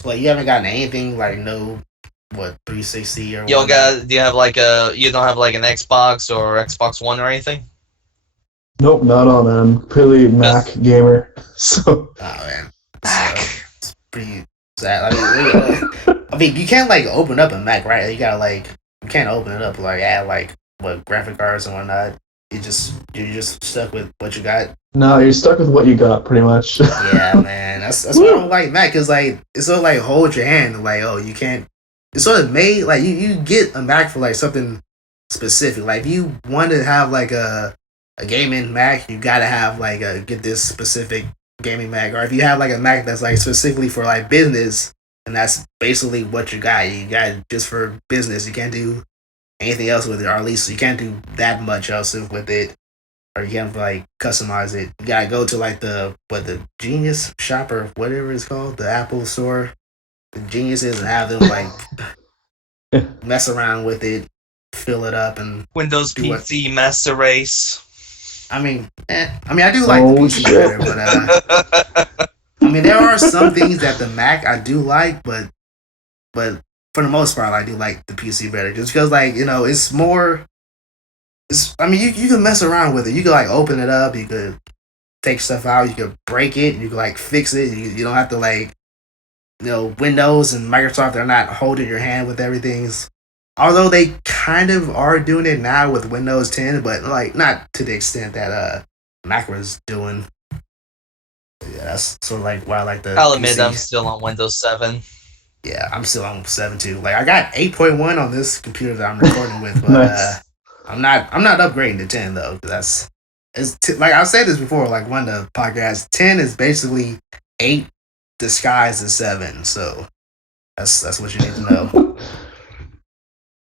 Well, you haven't gotten anything like 360 or you don't have like you don't have like an Xbox or Xbox One or anything? Nope, not on. I'm completely Mac gamer. So. Oh man, it's pretty sad. I mean, you can't like open up a Mac, right? You gotta you can't open it up add what graphic cards and whatnot. You're just stuck with what you got. No, you're stuck with what you got, pretty much. Yeah, man, that's why I don't like Mac, cause it's sort of hold your hand, you can't. It's sort of made you get a Mac for something specific. If you want to have a gaming Mac, you gotta have get this specific gaming Mac, or if you have a Mac that's specifically for business, and that's basically what you got. You got it just for business. You can't do anything else with it, or at least you can't do that much else with it, or you can't customize it. You gotta go to the Genius Shop or whatever it's called, the Apple Store, the Geniuses, and have them mess around with it, fill it up, and Windows PC Master Race. I mean, I do like the PC better, but there are some things that the Mac I do like, but for the most part, I do like the PC better, just because it's more. You can mess around with it. You can open it up. You could take stuff out. You could break it. You can fix it. You don't have to Windows and Microsoft. They're not holding your hand with everything. Although they kind of are doing it now with Windows 10, but not to the extent that Mac was doing. Yeah, that's sort of why I like the. I'll admit I'm still on Windows 7. Yeah, I'm still on 7 too. I got 8.1 on this computer that I'm recording with, but nice. I'm not upgrading to 10 though, because like I've said this before, like one of the podcasts. 10 is basically 8 disguised as 7. So that's what you need to know.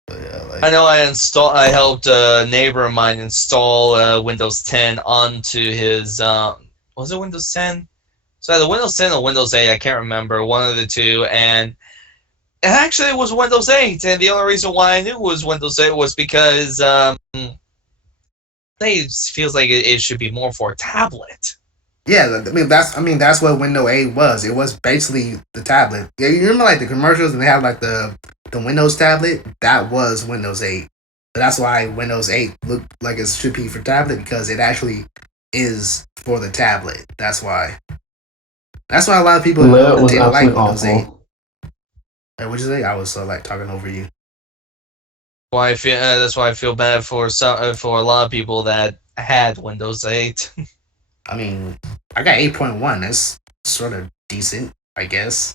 But yeah, like, I know I helped a neighbor of mine install Windows 10 onto his was it Windows 10? So either Windows 10 or Windows 8, I can't remember, one of the two, and it actually was Windows 8, and the only reason why I knew it was Windows 8 was because it feels like it should be more for a tablet. yeah, I mean that's what Windows 8 was. It was basically the tablet. Yeah, you remember like the commercials and they have like the Windows tablet? That was Windows 8. But that's why Windows 8 looked like it should be for tablet because it actually is for the tablet. That's why. That's why a lot of people Layout was didn't like absolutely Windows 8. awful. Hey, what'd you say? I was like talking over you. Why I feel that's why I feel bad for for a lot of people that had Windows 8. I mean, I got 8.1. That's sort of decent, I guess.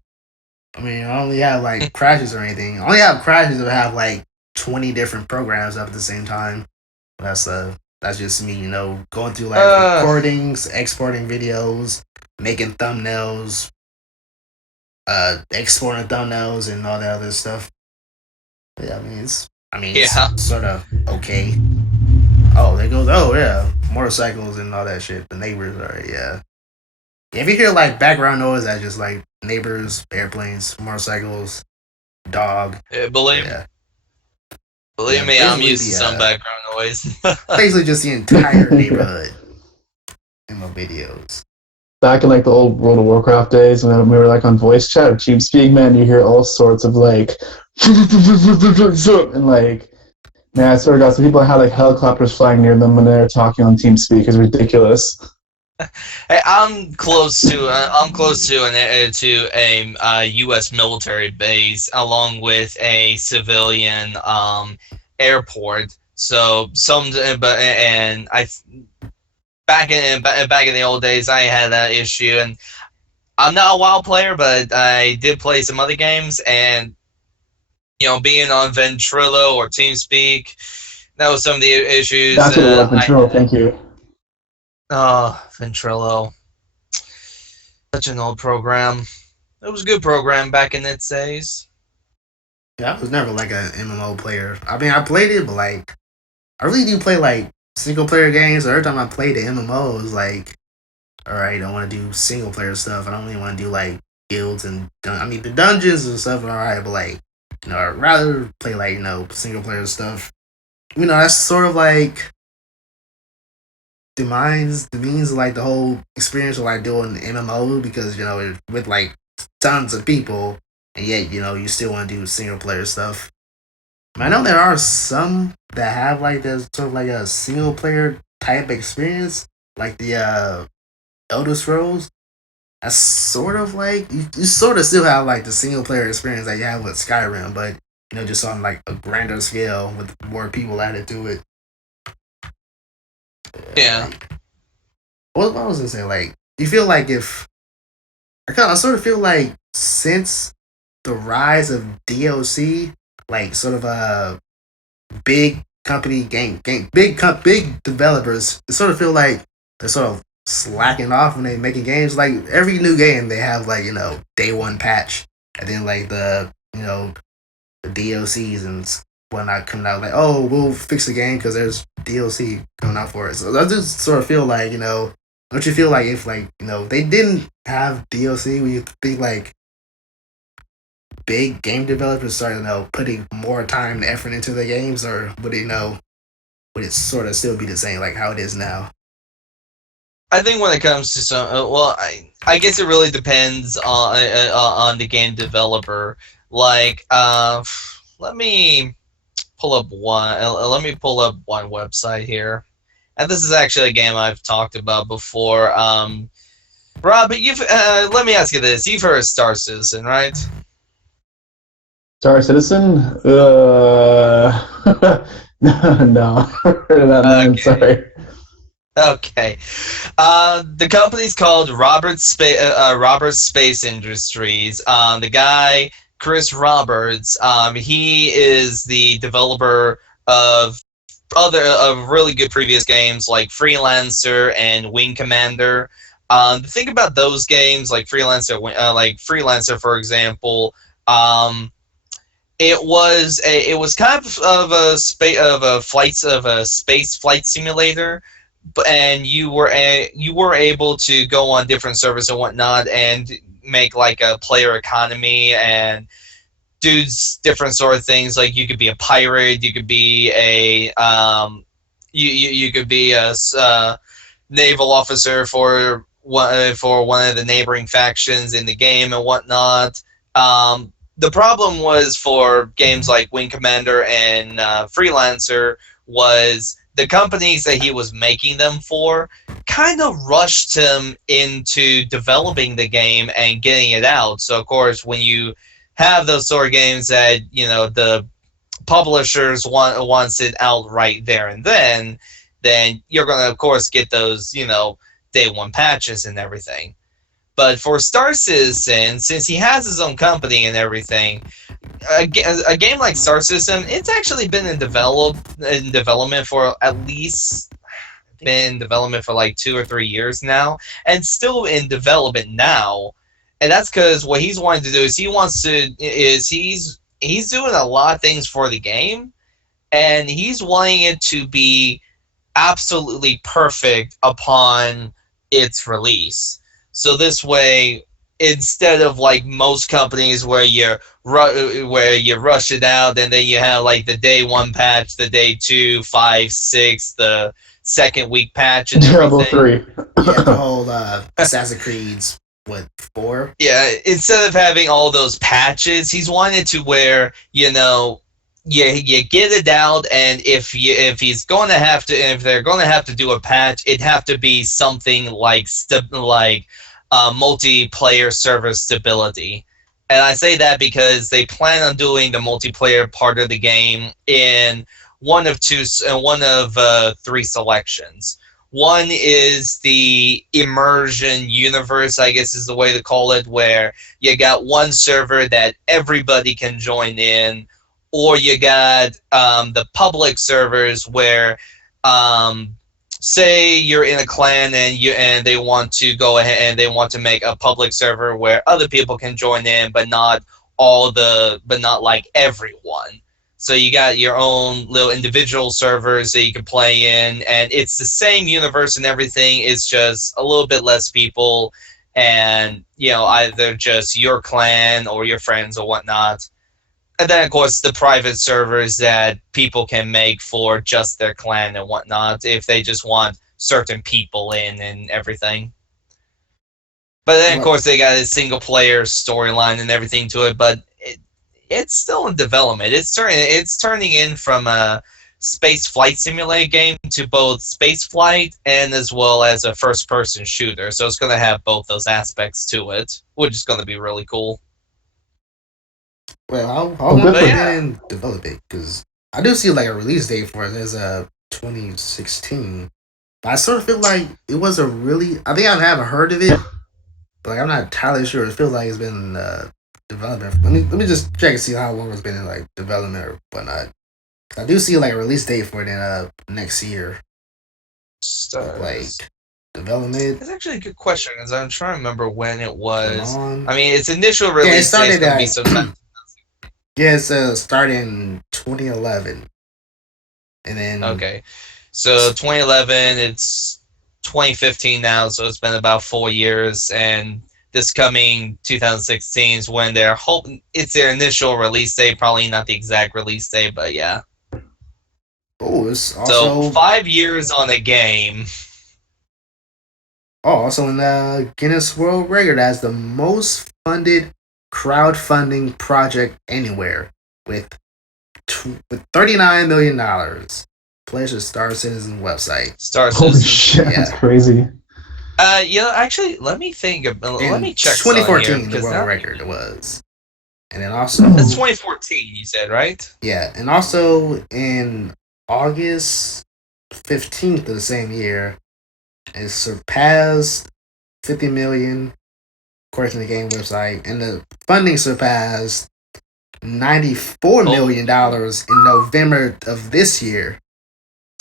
I mean, I only have like crashes or anything. I only have crashes that have like 20 different programs up at the same time. That's just me, going through like recordings, exporting videos, making thumbnails, exporting thumbnails, and all that other stuff. But yeah, I mean, it's sort of okay. Oh, there goes. Oh yeah, motorcycles and all that shit. The neighbors are yeah. If you hear like background noise, that's just like neighbors, airplanes, motorcycles, dog. Believe Yeah. Believe me, I'm used to some background noise. Basically, just the entire neighborhood in my videos. Back in like the old World of Warcraft days when we were like on voice chat or TeamSpeak, man, you hear all sorts of like and like, man, I swear to God, some people had like helicopters flying near them when they were talking on TeamSpeak. It's ridiculous. Hey, I'm close to a U.S. military base along with a civilian airport. So back in the old days, I had that issue, and I'm not a WoW player, but I did play some other games, and being on Ventrilo or TeamSpeak, that was some of the issues. That's what it was, Ventrilo. Thank you. Oh, Ventrilo. Such an old program. It was a good program back in its days. Yeah, I was never like an MMO player. I mean, I played it, but like, I really do play like single player games. So every time I played the MMO, it was like, all right, I want to do single player stuff. I don't really want to do like guilds and the dungeons and stuff are alright, but like, I'd rather play like single player stuff. That's sort of like demeans like the whole experience of like doing MMO because with like tons of people and yet you still want to do single player stuff. I know there are some that have like this sort of like a single player type experience like the Elder Scrolls. That's sort of like you sort of still have like the single player experience that you have with Skyrim, but just on like a grander scale with more people added to it. Yeah. What was I gonna say? Like, you feel like if I sort of feel like since the rise of DLC, like sort of a big company big developers, I sort of feel like they're sort of slacking off when they making games. Like every new game, they have like day one patch, and then like the the DLCs and whatnot coming out. Like, oh, we'll fix the game because there's DLC coming out for it. So I just sort of feel like don't you feel like if like they didn't have DLC, would you think like big game developers started putting more time and effort into the games, or would would it sort of still be the same like how it is now? I think when it comes to some, I guess it really depends on the game developer. Like, let me pull up one. Let me pull up one website here, and this is actually a game I've talked about before. Rob, you've let me ask you this: you've heard of Star Citizen, right? Star Citizen? No. Heard of that man, sorry. Okay. The company's called Robert Space Industries. The guy, Chris Roberts, he is the developer of other really good previous games like Freelancer and Wing Commander. The thing about those games, like Freelancer, for example, um, it was kind of a space flight simulator, and you were able to go on different servers and whatnot and make like a player economy and do different sort of things. Like you could be a pirate, you could be you could be a naval officer for one of the neighboring factions in the game and whatnot. The problem was for games like Wing Commander and Freelancer was the companies that he was making them for kind of rushed him into developing the game and getting it out. So of course, when you have those sort of games that the publishers wants it out right there and then you're gonna of course get those day one patches and everything. But for Star Citizen, since he has his own company and everything, a game like Star Citizen, it's actually been in development for at least been in development for like 2 or 3 years now, and still in development now. And that's because what he's wanting to do is he's doing a lot of things for the game, and he's wanting it to be absolutely perfect upon its release. So this way, instead of like most companies where where you rush it out and then you have like the day one patch, the day 2, 5, 6, the second week patch, and Diablo everything. 3. Yeah, the whole Assassin's Creed's 4. Yeah, instead of having all those patches, he's wanted to where you get it out, and if they're going to have to do a patch, it'd have to be something like multiplayer server stability. And I say that because they plan on doing the multiplayer part of the game in one of three selections. One is the immersion universe, I guess is the way to call it, where you got one server that everybody can join in, or you got the public servers where, say you're in a clan and they want to go ahead and they want to make a public server where other people can join in, but not like everyone. So you got your own little individual servers that you can play in, and it's the same universe and everything. It's just a little bit less people, and either just your clan or your friends or whatnot. And then, of course, the private servers that people can make for just their clan and whatnot, if they just want certain people in and everything. But then, of course, they got a single-player storyline and everything to it, but it's still in development. It's turning in from a space flight simulator game to both space flight and as well as a first-person shooter. So it's going to have both those aspects to it, which is going to be really cool. Well, I'll go ahead and develop it, because I do see like a release date for it as 2016. But I sort of feel like it was I think I haven't heard of it, but like, I'm not entirely sure. It feels like it's been development. Let me just check and see how long it's been in like development or whatnot. I do see like a release date for it in next year. Like development. That's actually a good question, because I'm trying to remember when it was. I mean, its initial release date is going to be sometime. Yeah, it's started in 2011, and then okay, so 2011, it's 2015 now, so it's been about 4 years, and this coming 2016 is when they're hoping it's their initial release date, probably not the exact release date, but yeah. Oh, it's also so 5 years on a game. Oh, also in the Guinness World Record as the most funded crowdfunding project anywhere with $39 million. Pledge Star Citizen website. Star Citizen. Holy shit, that's crazy. Actually, let me think. Let me check. 2014, the world record it was, and then also that's 2014. You said, right? Yeah, and also in August 15th of the same year, it surpassed 50 million. According to the game website, and the funding surpassed $94 million in November of this year.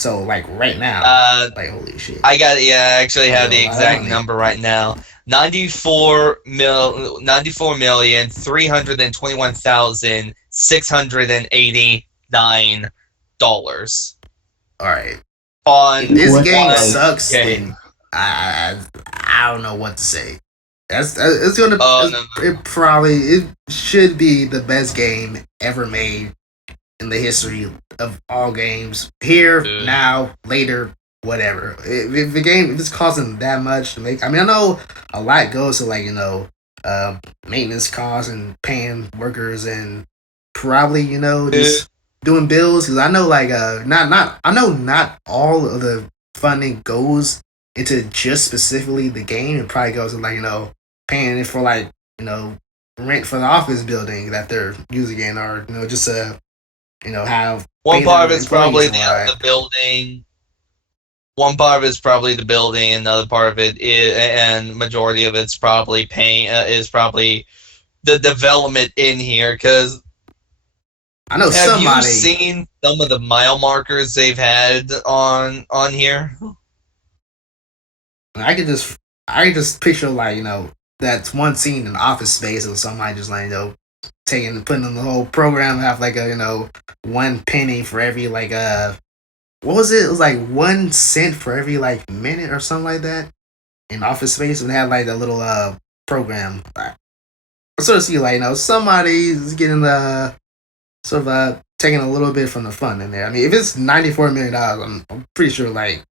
So like right now, like holy shit. I actually have the A lot of exact money. number right now. 94,321,689 dollars All right. on If this What game one sucks, game. then I don't know what to say. It's gonna Oh no, it should be the best game ever made in the history of all games. Here, dude. now, later, whatever. If the game if it's costing that much to make, I mean, I know a lot goes to like maintenance costs and paying workers and probably just doing bills because I know like not I know not all of the funding goes into just specifically the game. It probably goes to like paying it for like rent for the office building that they're using in or just have One pay part of their it's probably employees and all the building. One part of it's probably the building. Another part of it is, and majority of it's probably paying is probably the development in here. Because I know have you somebody. seen some of the mile markers they've had on here? I could just picture like that's one scene in Office Space or somebody just like putting in the whole program have like a 1 penny for every like what was it? It was like 1 cent for every like minute or something like that in Office Space and had like a little program. I sort of see like somebody's getting the sort of taking a little bit from the fun in there. I mean, if it's $94 million, I'm pretty sure like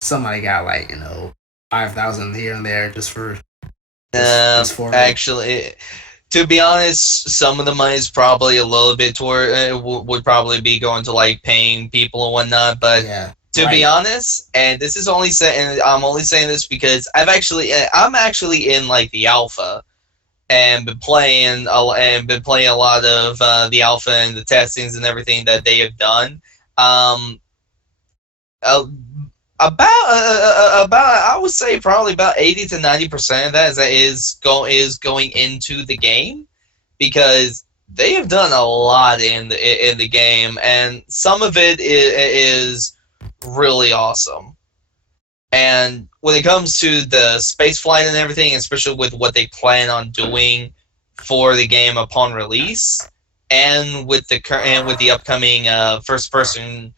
somebody got like 5,000 here and there just for just for it. Actually, to be honest, some of the money is probably a little bit toward would probably be going to like paying people and whatnot. But Yeah, to be honest, and this is only saying, I'm only saying this because I'm actually in like the alpha and been playing a lot of the alpha and the testings and everything that they have done. Uh, about I would say probably about 80 to 90% of that is going into the game because they have done a lot in the game, and some of it is really awesome. And when it comes to the space flight and everything, especially with what they plan on doing for the game upon release, and with the upcoming first person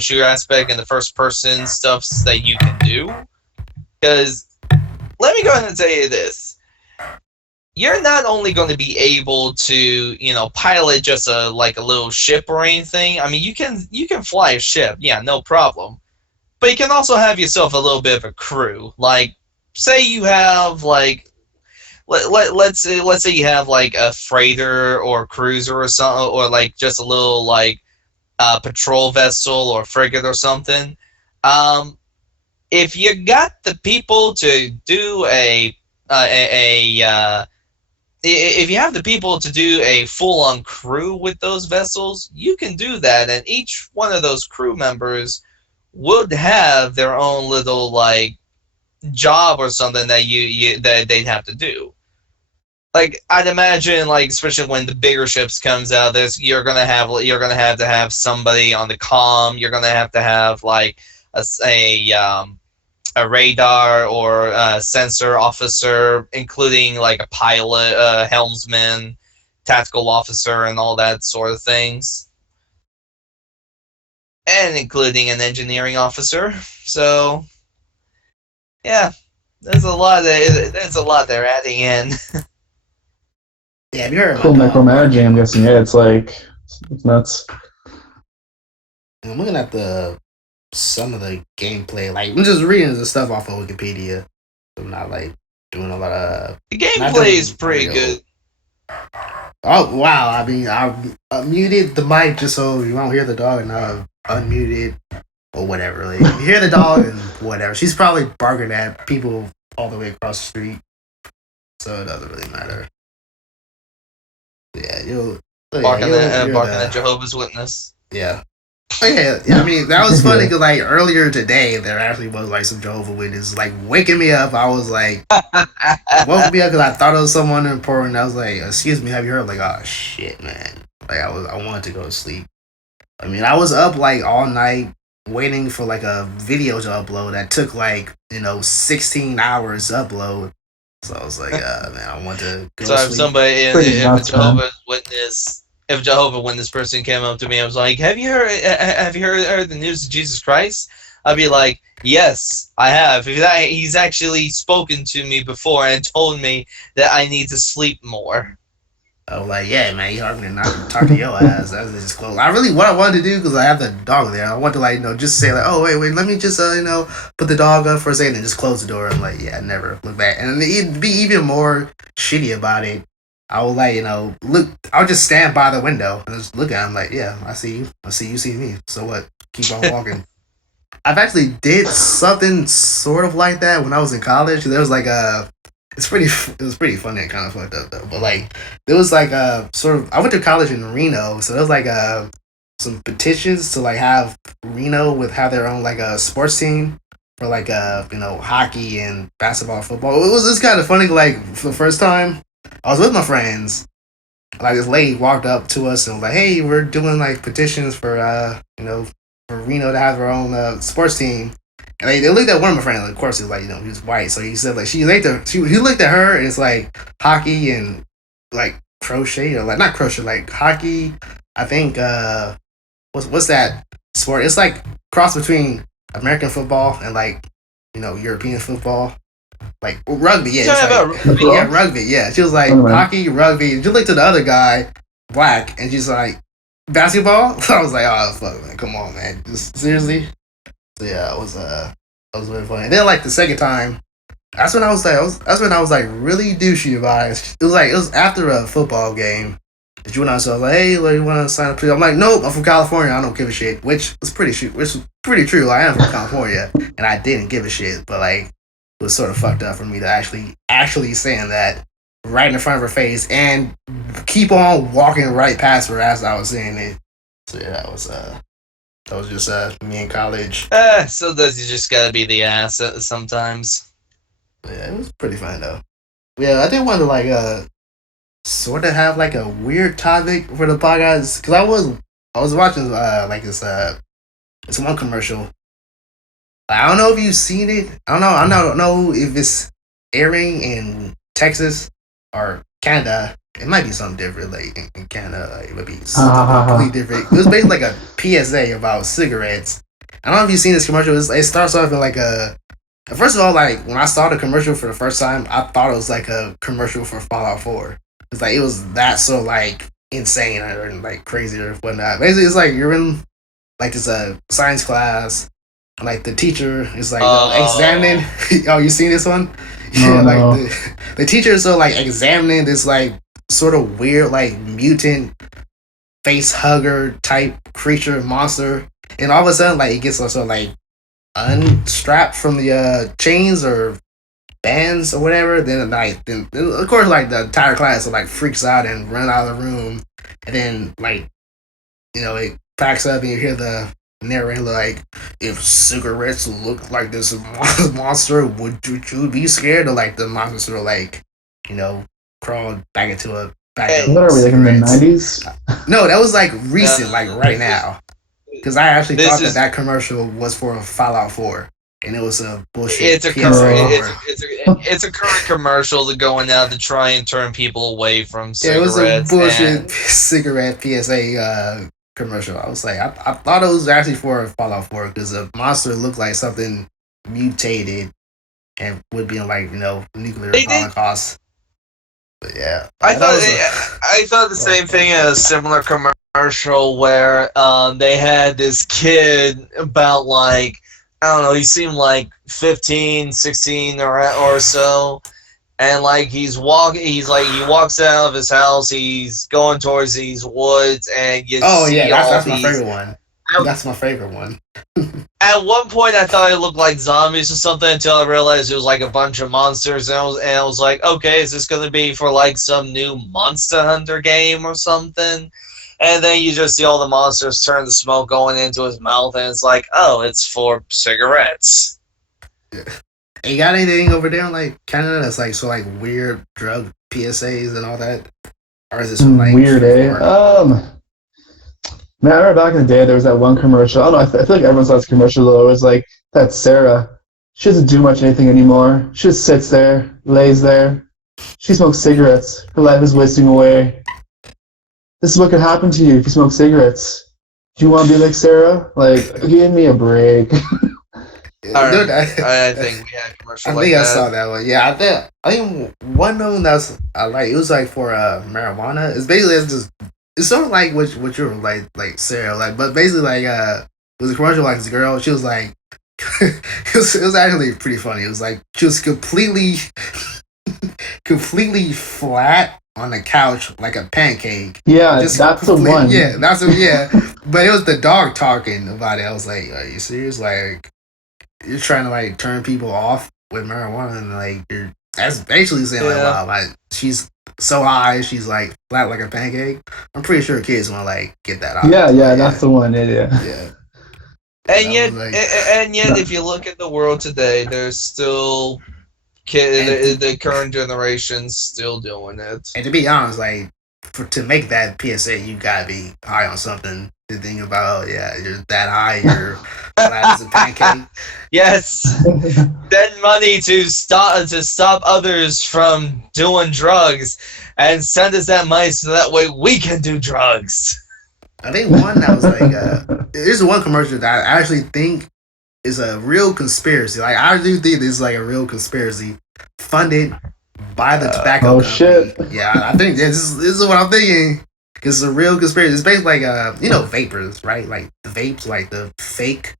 shooter aspect and the first person stuffs that you can do, because let me go ahead and tell you this: you're not only going to be able to pilot just a little ship or anything. I mean, you can fly a ship, yeah, no problem. But you can also have yourself a little bit of a crew. Like, say you have like, let's say you have like a freighter or a cruiser or something, or like just a little like patrol vessel or frigate or something. If you got the people to do if you have the people to do a full-on crew with those vessels, you can do that, and each one of those crew members would have their own little like job or something that that they'd have to do. Like, I'd imagine, like, especially when the bigger ships comes out, you're gonna have to have somebody on the comm. You're gonna have to have like a radar or a sensor officer, including like a pilot, helmsman, tactical officer, and all that sort of things, and including an engineering officer. So, yeah, there's a lot they're adding in. Yeah, have you heard Cool micromanaging, I'm guessing. Yeah, it's nuts. I'm looking at some of the gameplay. Like, I'm just reading the stuff off of Wikipedia. I'm not like doing a lot of. The gameplay is pretty good. Oh wow! I mean, I muted the mic just so you won't hear the dog, and I unmuted or whatever. Like, you hear the dog and whatever. She's probably barking at people all the way across the street, so it doesn't really matter. Yeah, barking at Jehovah's Witness. Yeah. Oh, yeah, I mean, that was funny because like earlier today there actually was like some Jehovah's Witnesses like waking me up. I was like, woke me up because I thought it was someone important. I was like, excuse me, have you heard? Like, oh shit, man. Like I wanted to go to sleep. I mean, I was up like all night waiting for like a video to upload that took like 16 hours to upload. So I was like, man, I want to go So to if sleep. somebody, Pretty if a nuts, man. Jehovah Witness person came up to me, I was like, have you heard the news of Jesus Christ? I'd be like, yes, I have. He's actually spoken to me before and told me that I need to sleep more. I was like, yeah, man, you heard me not talk to your ass. That's just close. What I wanted to do, because I have the dog there, I want to like, just say like, oh wait, let me just put the dog up for a second and just close the door. I'm like, yeah, never look back. And it'd be even more shitty about it. I would like, look. I'll just stand by the window and just look at him like, yeah, I see you. I see you see me. So what? Keep on walking. I've actually did something sort of like that when I was in college. There was like a it was pretty funny and kind of fucked up though. But like there was like a sort of I went to college in Reno, so there was like some petitions to like have Reno have their own like a sports team for like hockey and basketball, football. It was just kind of funny. Like for the first time, I was with my friends. Like this lady walked up to us and was like, "Hey, we're doing like petitions for for Reno to have her own sports team." And they looked at one of my friends. Like, of course, he was like, he was white, so he said like he looked at her and it's like hockey and like crochet or like not crochet, like hockey. I think what's that sport? It's like cross between American football and like European football. Like rugby, yeah. Talking about rugby. Yeah, rugby, yeah. She was like hockey, rugby. She looked to the other guy, black, and she's like basketball. I was like, oh fuck, man, come on, man, just seriously. So yeah, it was really funny. And then like the second time, that's when I was like really douchey about it. It was after a football game. That you went out, so I was like, hey, you want to sign up? I'm like, nope, I'm from California. I don't give a shit. Which was pretty true. I am from California, and I didn't give a shit. But like, it was sort of fucked up for me to actually saying that right in front of her face and keep on walking right past her as I was saying it. So yeah, that was just me in college. Sometimes you just gotta be the ass sometimes. But yeah, it was pretty fun though. Yeah, I did want to like sort of have like a weird topic for the podcast because I was watching like this one commercial. I don't know if you've seen it. I don't know if it's airing in Texas or Canada. It might be something different. Like in Canada, like, it would be something completely different. It was basically like a PSA about cigarettes. I don't know if you've seen this commercial. It starts off in like first of all, like when I saw the commercial for the first time, I thought it was like a commercial for Fallout 4. It's like it was that so like insane or like crazy or whatnot. Basically, it's like you're in like this science class. Like the teacher is like examining. Oh, you seen this one? Yeah, like the teacher is so like examining this like sort of weird like mutant face hugger type creature monster, and all of a sudden like it gets also like unstrapped from the chains or bands or whatever. Then of course like the entire class like freaks out and run out of the room, and then like it packs up and you hear the narrator like, if cigarettes look like this monster, would you be scared? Or like the monster sort of like crawl back into a bag. What are we like in the 90s? No, that was like recent, like right now. Because I actually thought that commercial was for Fallout 4, and it was a bullshit. It's a current commercial to going out to try and turn people away from cigarettes. Yeah, it was a bullshit cigarette PSA commercial. I was like, I thought it was actually for Fallout 4 because the monster looked like something mutated and would be in like nuclear holocaust. But yeah, I thought the same thing in a similar commercial where they had this kid about like, I don't know, he seemed like 15, 16 or so. And like he walks out of his house, he's going towards these woods, and that's my favorite one. That's my favorite one. At one point, I thought it looked like zombies or something until I realized it was like a bunch of monsters, and I was like, okay, is this gonna be for like some new Monster Hunter game or something? And then you just see all the monsters turn the smoke going into his mouth, and it's like, oh, it's for cigarettes. Yeah. You got anything over there in like Canada that's like so like weird drug PSAs and all that, or is this like weird? Man, I remember back in the day, there was that one commercial. I don't know. I feel like everyone saw this commercial though. It was like that Sarah. She doesn't do much anything anymore. She just sits there, lays there. She smokes cigarettes. Her life is wasting away. This is what could happen to you if you smoke cigarettes. Do you want to be like Sarah? Like, give me a break. Dude, I think we had a commercial I like think I that. saw that one. Yeah, I think one of them that's I like. It was like for marijuana. It's basically just it's sort of like what you're like Sarah like, but basically like it was a commercial like this girl. She was like it was actually pretty funny. It was like she was completely flat on the couch like a pancake. Yeah, Just that's the one. yeah, yeah. But it was the dog talking about it. I was like, are you serious? Like you're trying to like turn people off with marijuana and like you're that's basically saying like Yeah. wow like she's so high she's like flat like a pancake. I'm pretty sure kids want to like get that out. Yeah, that's the one. Yeah. yeah. And I yet, was like- if you look at the world today, there's still the current generation still doing it. And to be honest, like to make that PSA, you gotta be high on something to think about. Oh, yeah, you're that high, you're flat as a pancake. Yes, spend money to stop others from doing drugs, and send us that money so that way we can do drugs. I think one that was like there's one commercial that I actually think is a real conspiracy. Like I do think this is like a real conspiracy funded by the tobacco company. Shit. Yeah, I think this is what I'm thinking. Cause it's a real conspiracy. It's basically like vapors, right? Like the vapes, like the fake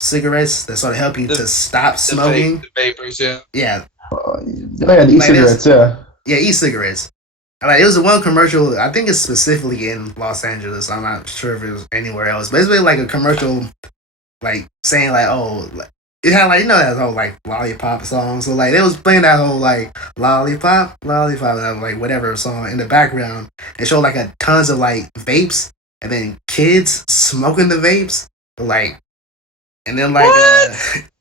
cigarettes that sort of help you to stop smoking. The vapors, yeah. Yeah, Oh yeah, the e-cigarettes. Yeah. E-cigarettes. Like it was the one commercial. I think it's specifically in Los Angeles. I'm not sure if it was anywhere else. But it's really like a commercial, like saying like, oh, like, it had like that whole like lollipop song. So like they was playing that whole like lollipop, and like whatever song in the background. It showed like a tons of like vapes and then kids smoking the vapes. Like and then like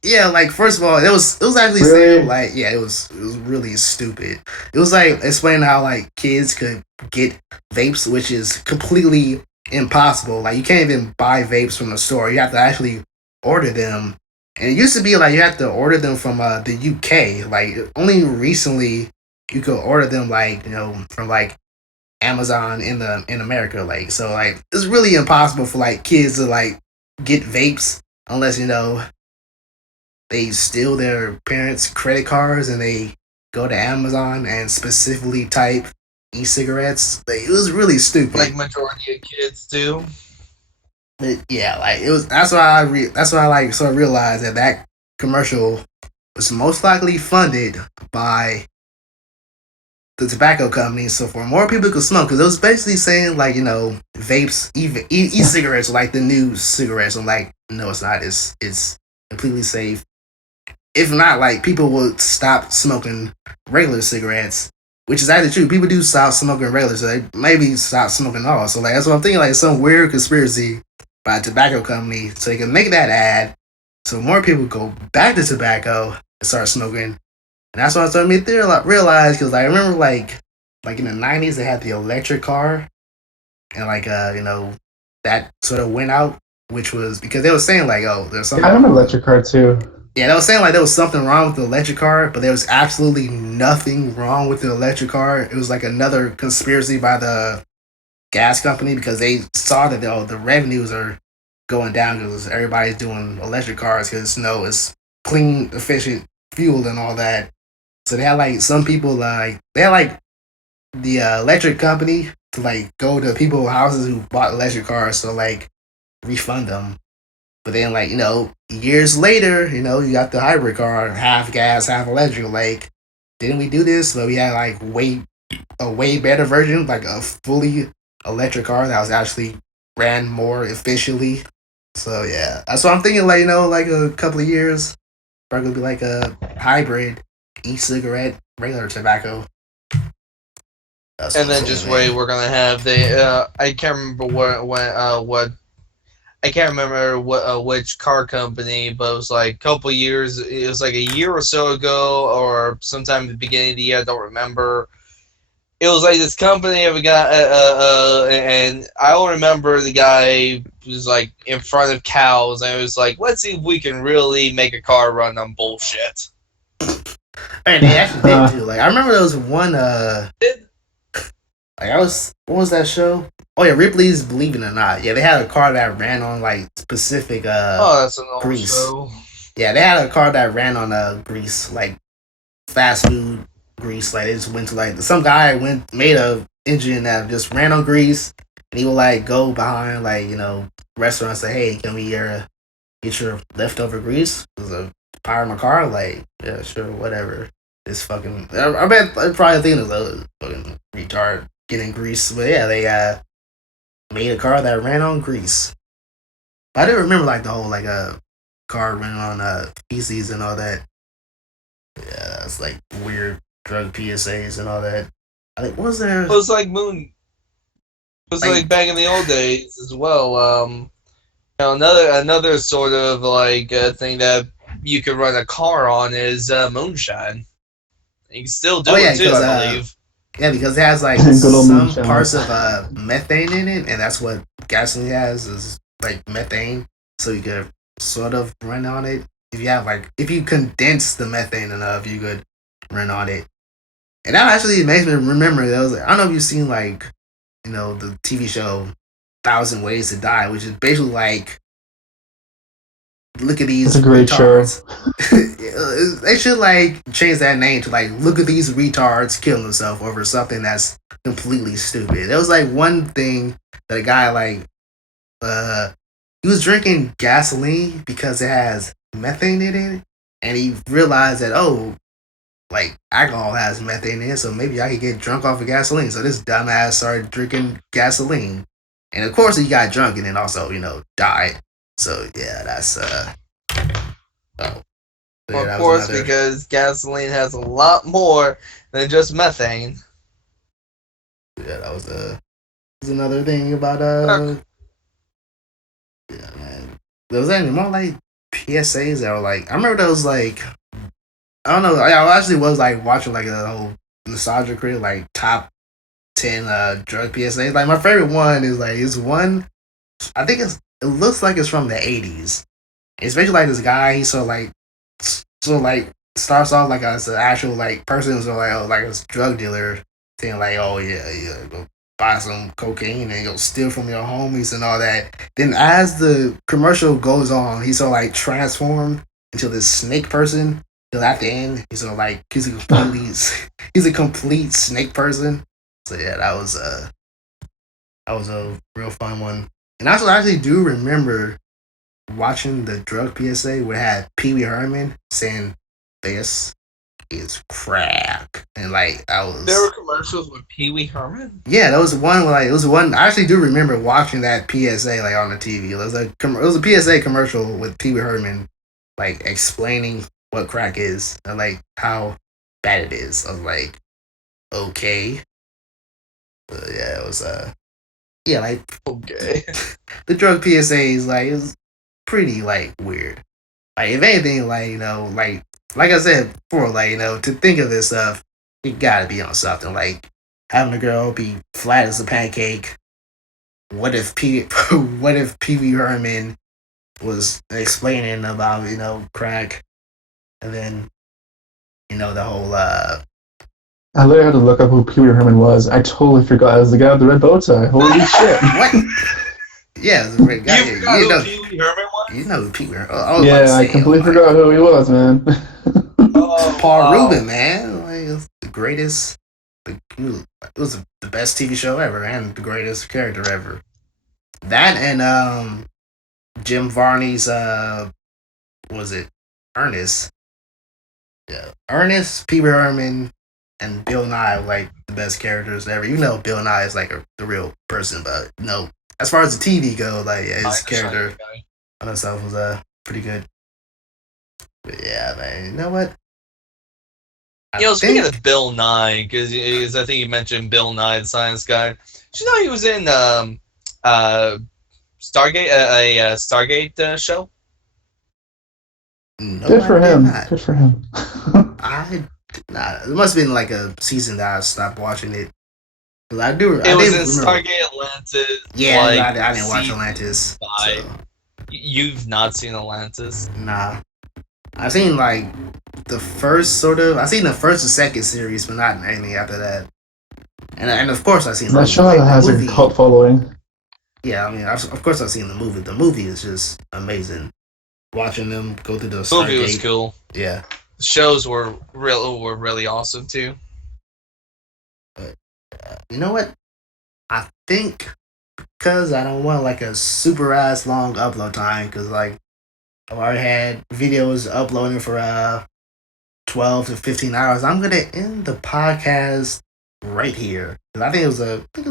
yeah, like first of all, it was actually saying like it was really stupid. It was like explaining how like kids could get vapes, which is completely impossible. Like you can't even buy vapes from the store. You have to actually order them. And it used to be like you have to order them from the UK. Like only recently you could order them like from like Amazon in America. Like so like it's really impossible for like kids to like get vapes unless they steal their parents' credit cards and they go to Amazon and specifically type e-cigarettes. Like, it was really stupid. Like majority of kids do. Yeah, like it was. That's why I like sort of realized that commercial was most likely funded by the tobacco companies, so for more people could smoke. Because it was basically saying like vapes, e-cigarettes are like the new cigarettes. I'm like, no, it's not. It's completely safe. If not, like people would stop smoking regular cigarettes, which is actually true. People do stop smoking regular, so they maybe stop smoking all. So like that's what I'm thinking. Like some weird conspiracy by a tobacco company so they can make that ad, so more people go back to tobacco and start smoking. And that's what I started to realize because I remember like in the 90s they had the electric car, and like that sort of went out, which was because they were saying like, oh, there's something. I remember electric car too. Yeah, they were saying like there was something wrong with the electric car, but there was absolutely nothing wrong with the electric car. It was like another conspiracy by the gas company because they saw that the revenues are going down because everybody's doing electric cars because it's clean, efficient fuel and all that. So they had like some people they had like the electric company to like go to people's houses who bought electric cars to like refund them. But then like years later, you got the hybrid car, half gas, half electric. Like, didn't we do this? But we had like a way better version, like a fully electric car that was actually ran more efficiently. So yeah, that's what I'm thinking. Like like a couple of years, probably gonna be like a hybrid e-cigarette, regular tobacco. And then just wait, we're gonna have the I can't remember what I can't remember which car company, but it was like a couple years. It was like a year or so ago, or sometime at the beginning of the year. I don't remember. it was like this company of a guy, and I don't remember the guy was like in front of cows, and it was like, let's see if we can really make a car run on bullshit. And they actually did too. Like I remember there was one like what was that show? Oh yeah, Ripley's Believe It or Not. Yeah, they had a car that ran on like specific That's an old grease. show. Yeah, they had a car that ran on grease, like fast food grease. Like they just went to like some guy made a engine that just ran on grease, and he would like go behind like restaurants and say, hey, can we get your leftover grease? There's a power in my car. Like yeah, sure, whatever. This fucking I bet I probably think it's a fucking retard getting grease, but yeah, they made a car that ran on grease. But I didn't remember like the whole like car running on feces and all that. Yeah, that's like weird drug PSAs and all that. I think what was there? It was like Moon. It was like back in the old days as well. Another sort of like thing that you could run a car on is moonshine. You can still do it too, I believe. Yeah, because it has like some parts of methane in it, and that's what gasoline has is like methane. So you could sort of run on it. If you condense the methane enough, you could run on it. And that actually makes me remember I don't know if you've seen like, the TV show 1,000 Ways to Die, which is basically like, look at these. It's a great retards. Show. They should like change that name to like, look at these retards killing themselves over something that's completely stupid. There was like one thing that a guy like, he was drinking gasoline because it has methane in it, and he realized that like alcohol has methane in it, so maybe I could get drunk off of gasoline. So this dumbass started drinking gasoline, and of course he got drunk and then also died. So yeah, that's of course, because gasoline has a lot more than just methane. Yeah, that was another thing about yeah, man. There was any more like PSAs that were like I remember those like I don't know. I actually was like watching like a whole nostalgia crew like top 10 drug PSAs. Like my favorite one is one. I think it looks like it's from the 80s. It's basically like this guy. He sort of like starts off like as an actual like person who's like a drug dealer, saying like yeah, go buy some cocaine and go steal from your homies and all that. Then as the commercial goes on, he sort of like transformed into this snake person. Till at the end, he's sort of like he's a complete snake person. So yeah, that was a real fun one. And I actually do remember watching the drug PSA where it had Pee Wee Herman saying this is crack, and like there were commercials with Pee Wee Herman. Yeah, there was one like it was one. I actually do remember watching that PSA like on the TV. It was a PSA commercial with Pee Wee Herman like explaining what crack is and like how bad it is. I was like, okay, but yeah, it was yeah, like okay. The drug PSAs like it was pretty like weird. Like if anything, like like I said before, like to think of this stuff, you gotta be on something. Like having a girl be flat as a pancake. What if Pee Wee Herman was explaining about crack, and then the whole I literally had to look up who Pee Wee Herman was. I totally forgot. It was the guy with the red bow tie. Holy shit! What? Yeah, it's a great guy. You know who Pee Wee Herman was? You know who Pee Wee Herman? I completely forgot who he was, man. Paul Rubin, man. Like, it was the greatest. It was the best TV show ever, and the greatest character ever. That and Jim Varney's was it Ernest? Yeah, Ernest, Pee Wee Herman, and Bill Nye were, like the best characters ever. Even though Bill Nye is like the real person, but as far as the TV goes, like his character on himself was pretty good. But yeah, man, you know what? Speaking of Bill Nye, because I think you mentioned Bill Nye, the science guy. Did you know he was in Stargate, a Stargate show? No, Good for him. Good for him. I did not. It must have been like a season that I stopped watching it. 'Cause I do It was in remember. Stargate Atlantis. Yeah, like, I didn't watch season Atlantis. 5. So, You've not seen Atlantis? nah. I've seen like the first sort of. I've seen the first and second series, but not anything after that. And of course I've seen That show like, has the a movie. cult following. Yeah, I mean, of course I've seen the movie. The movie is just amazing. Watching them go through the The movie was Stargate. cool. Yeah. The shows were really awesome too. But you know what? I think because I don't want like a super ass long upload time, because like I've already had videos uploading for 12 to 15 hours. I'm gonna end the podcast right here, 'cause I think it was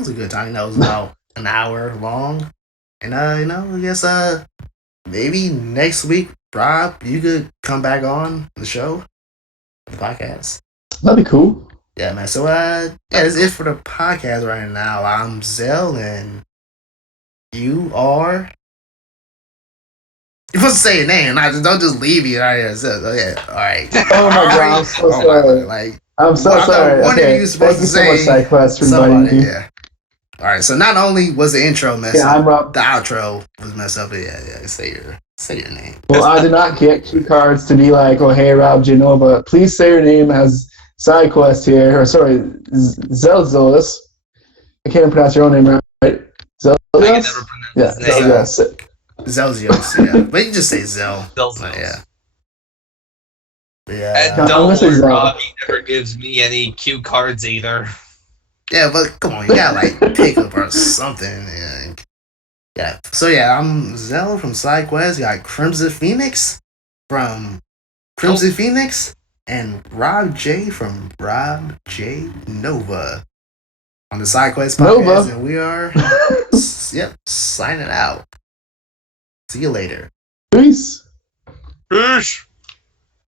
a good time. You know, it was about an hour long, and I guess maybe next week, Rob, you could come back on the show, the podcast. That'd be cool. Yeah, man. So yeah, that's it for the podcast right now. I'm Zell, and you are. You're supposed to say your name. Don't just leave me right here. So, yeah, all right. Oh my god, I'm so my sorry. God, like, I'm so I thought sorry. one of Okay, you was supposed thank to you so much, say Sidekuest, for somebody. inviting me. Yeah. All right. So not only was the intro messed Yeah, up, I'm Rob. the outro was messed up. But yeah. Say your name. Well, I did not get cue cards to be like, oh, hey, RobJNova, please say your name as Sidekuest here. Or, sorry, Zelzilus. I can't even pronounce your own name right. I can Zelzilus? never pronounce Yeah, his name. Zelzilus. Zelzios. Yeah, but you just say Zell. Zelzilus. But, yeah. And Yeah. I'm don't gonna say worry, Zel. Rob, he never gives me any cue cards either. Yeah, but come on, you gotta like pick up or something. Yeah. So yeah, I'm Zell from SideQuest. You got Crimson Phoenix from Crimson Phoenix, and Rob J from RobJNova on the SideQuest podcast, Nova. and we are signing out. See you later. Peace. Fish.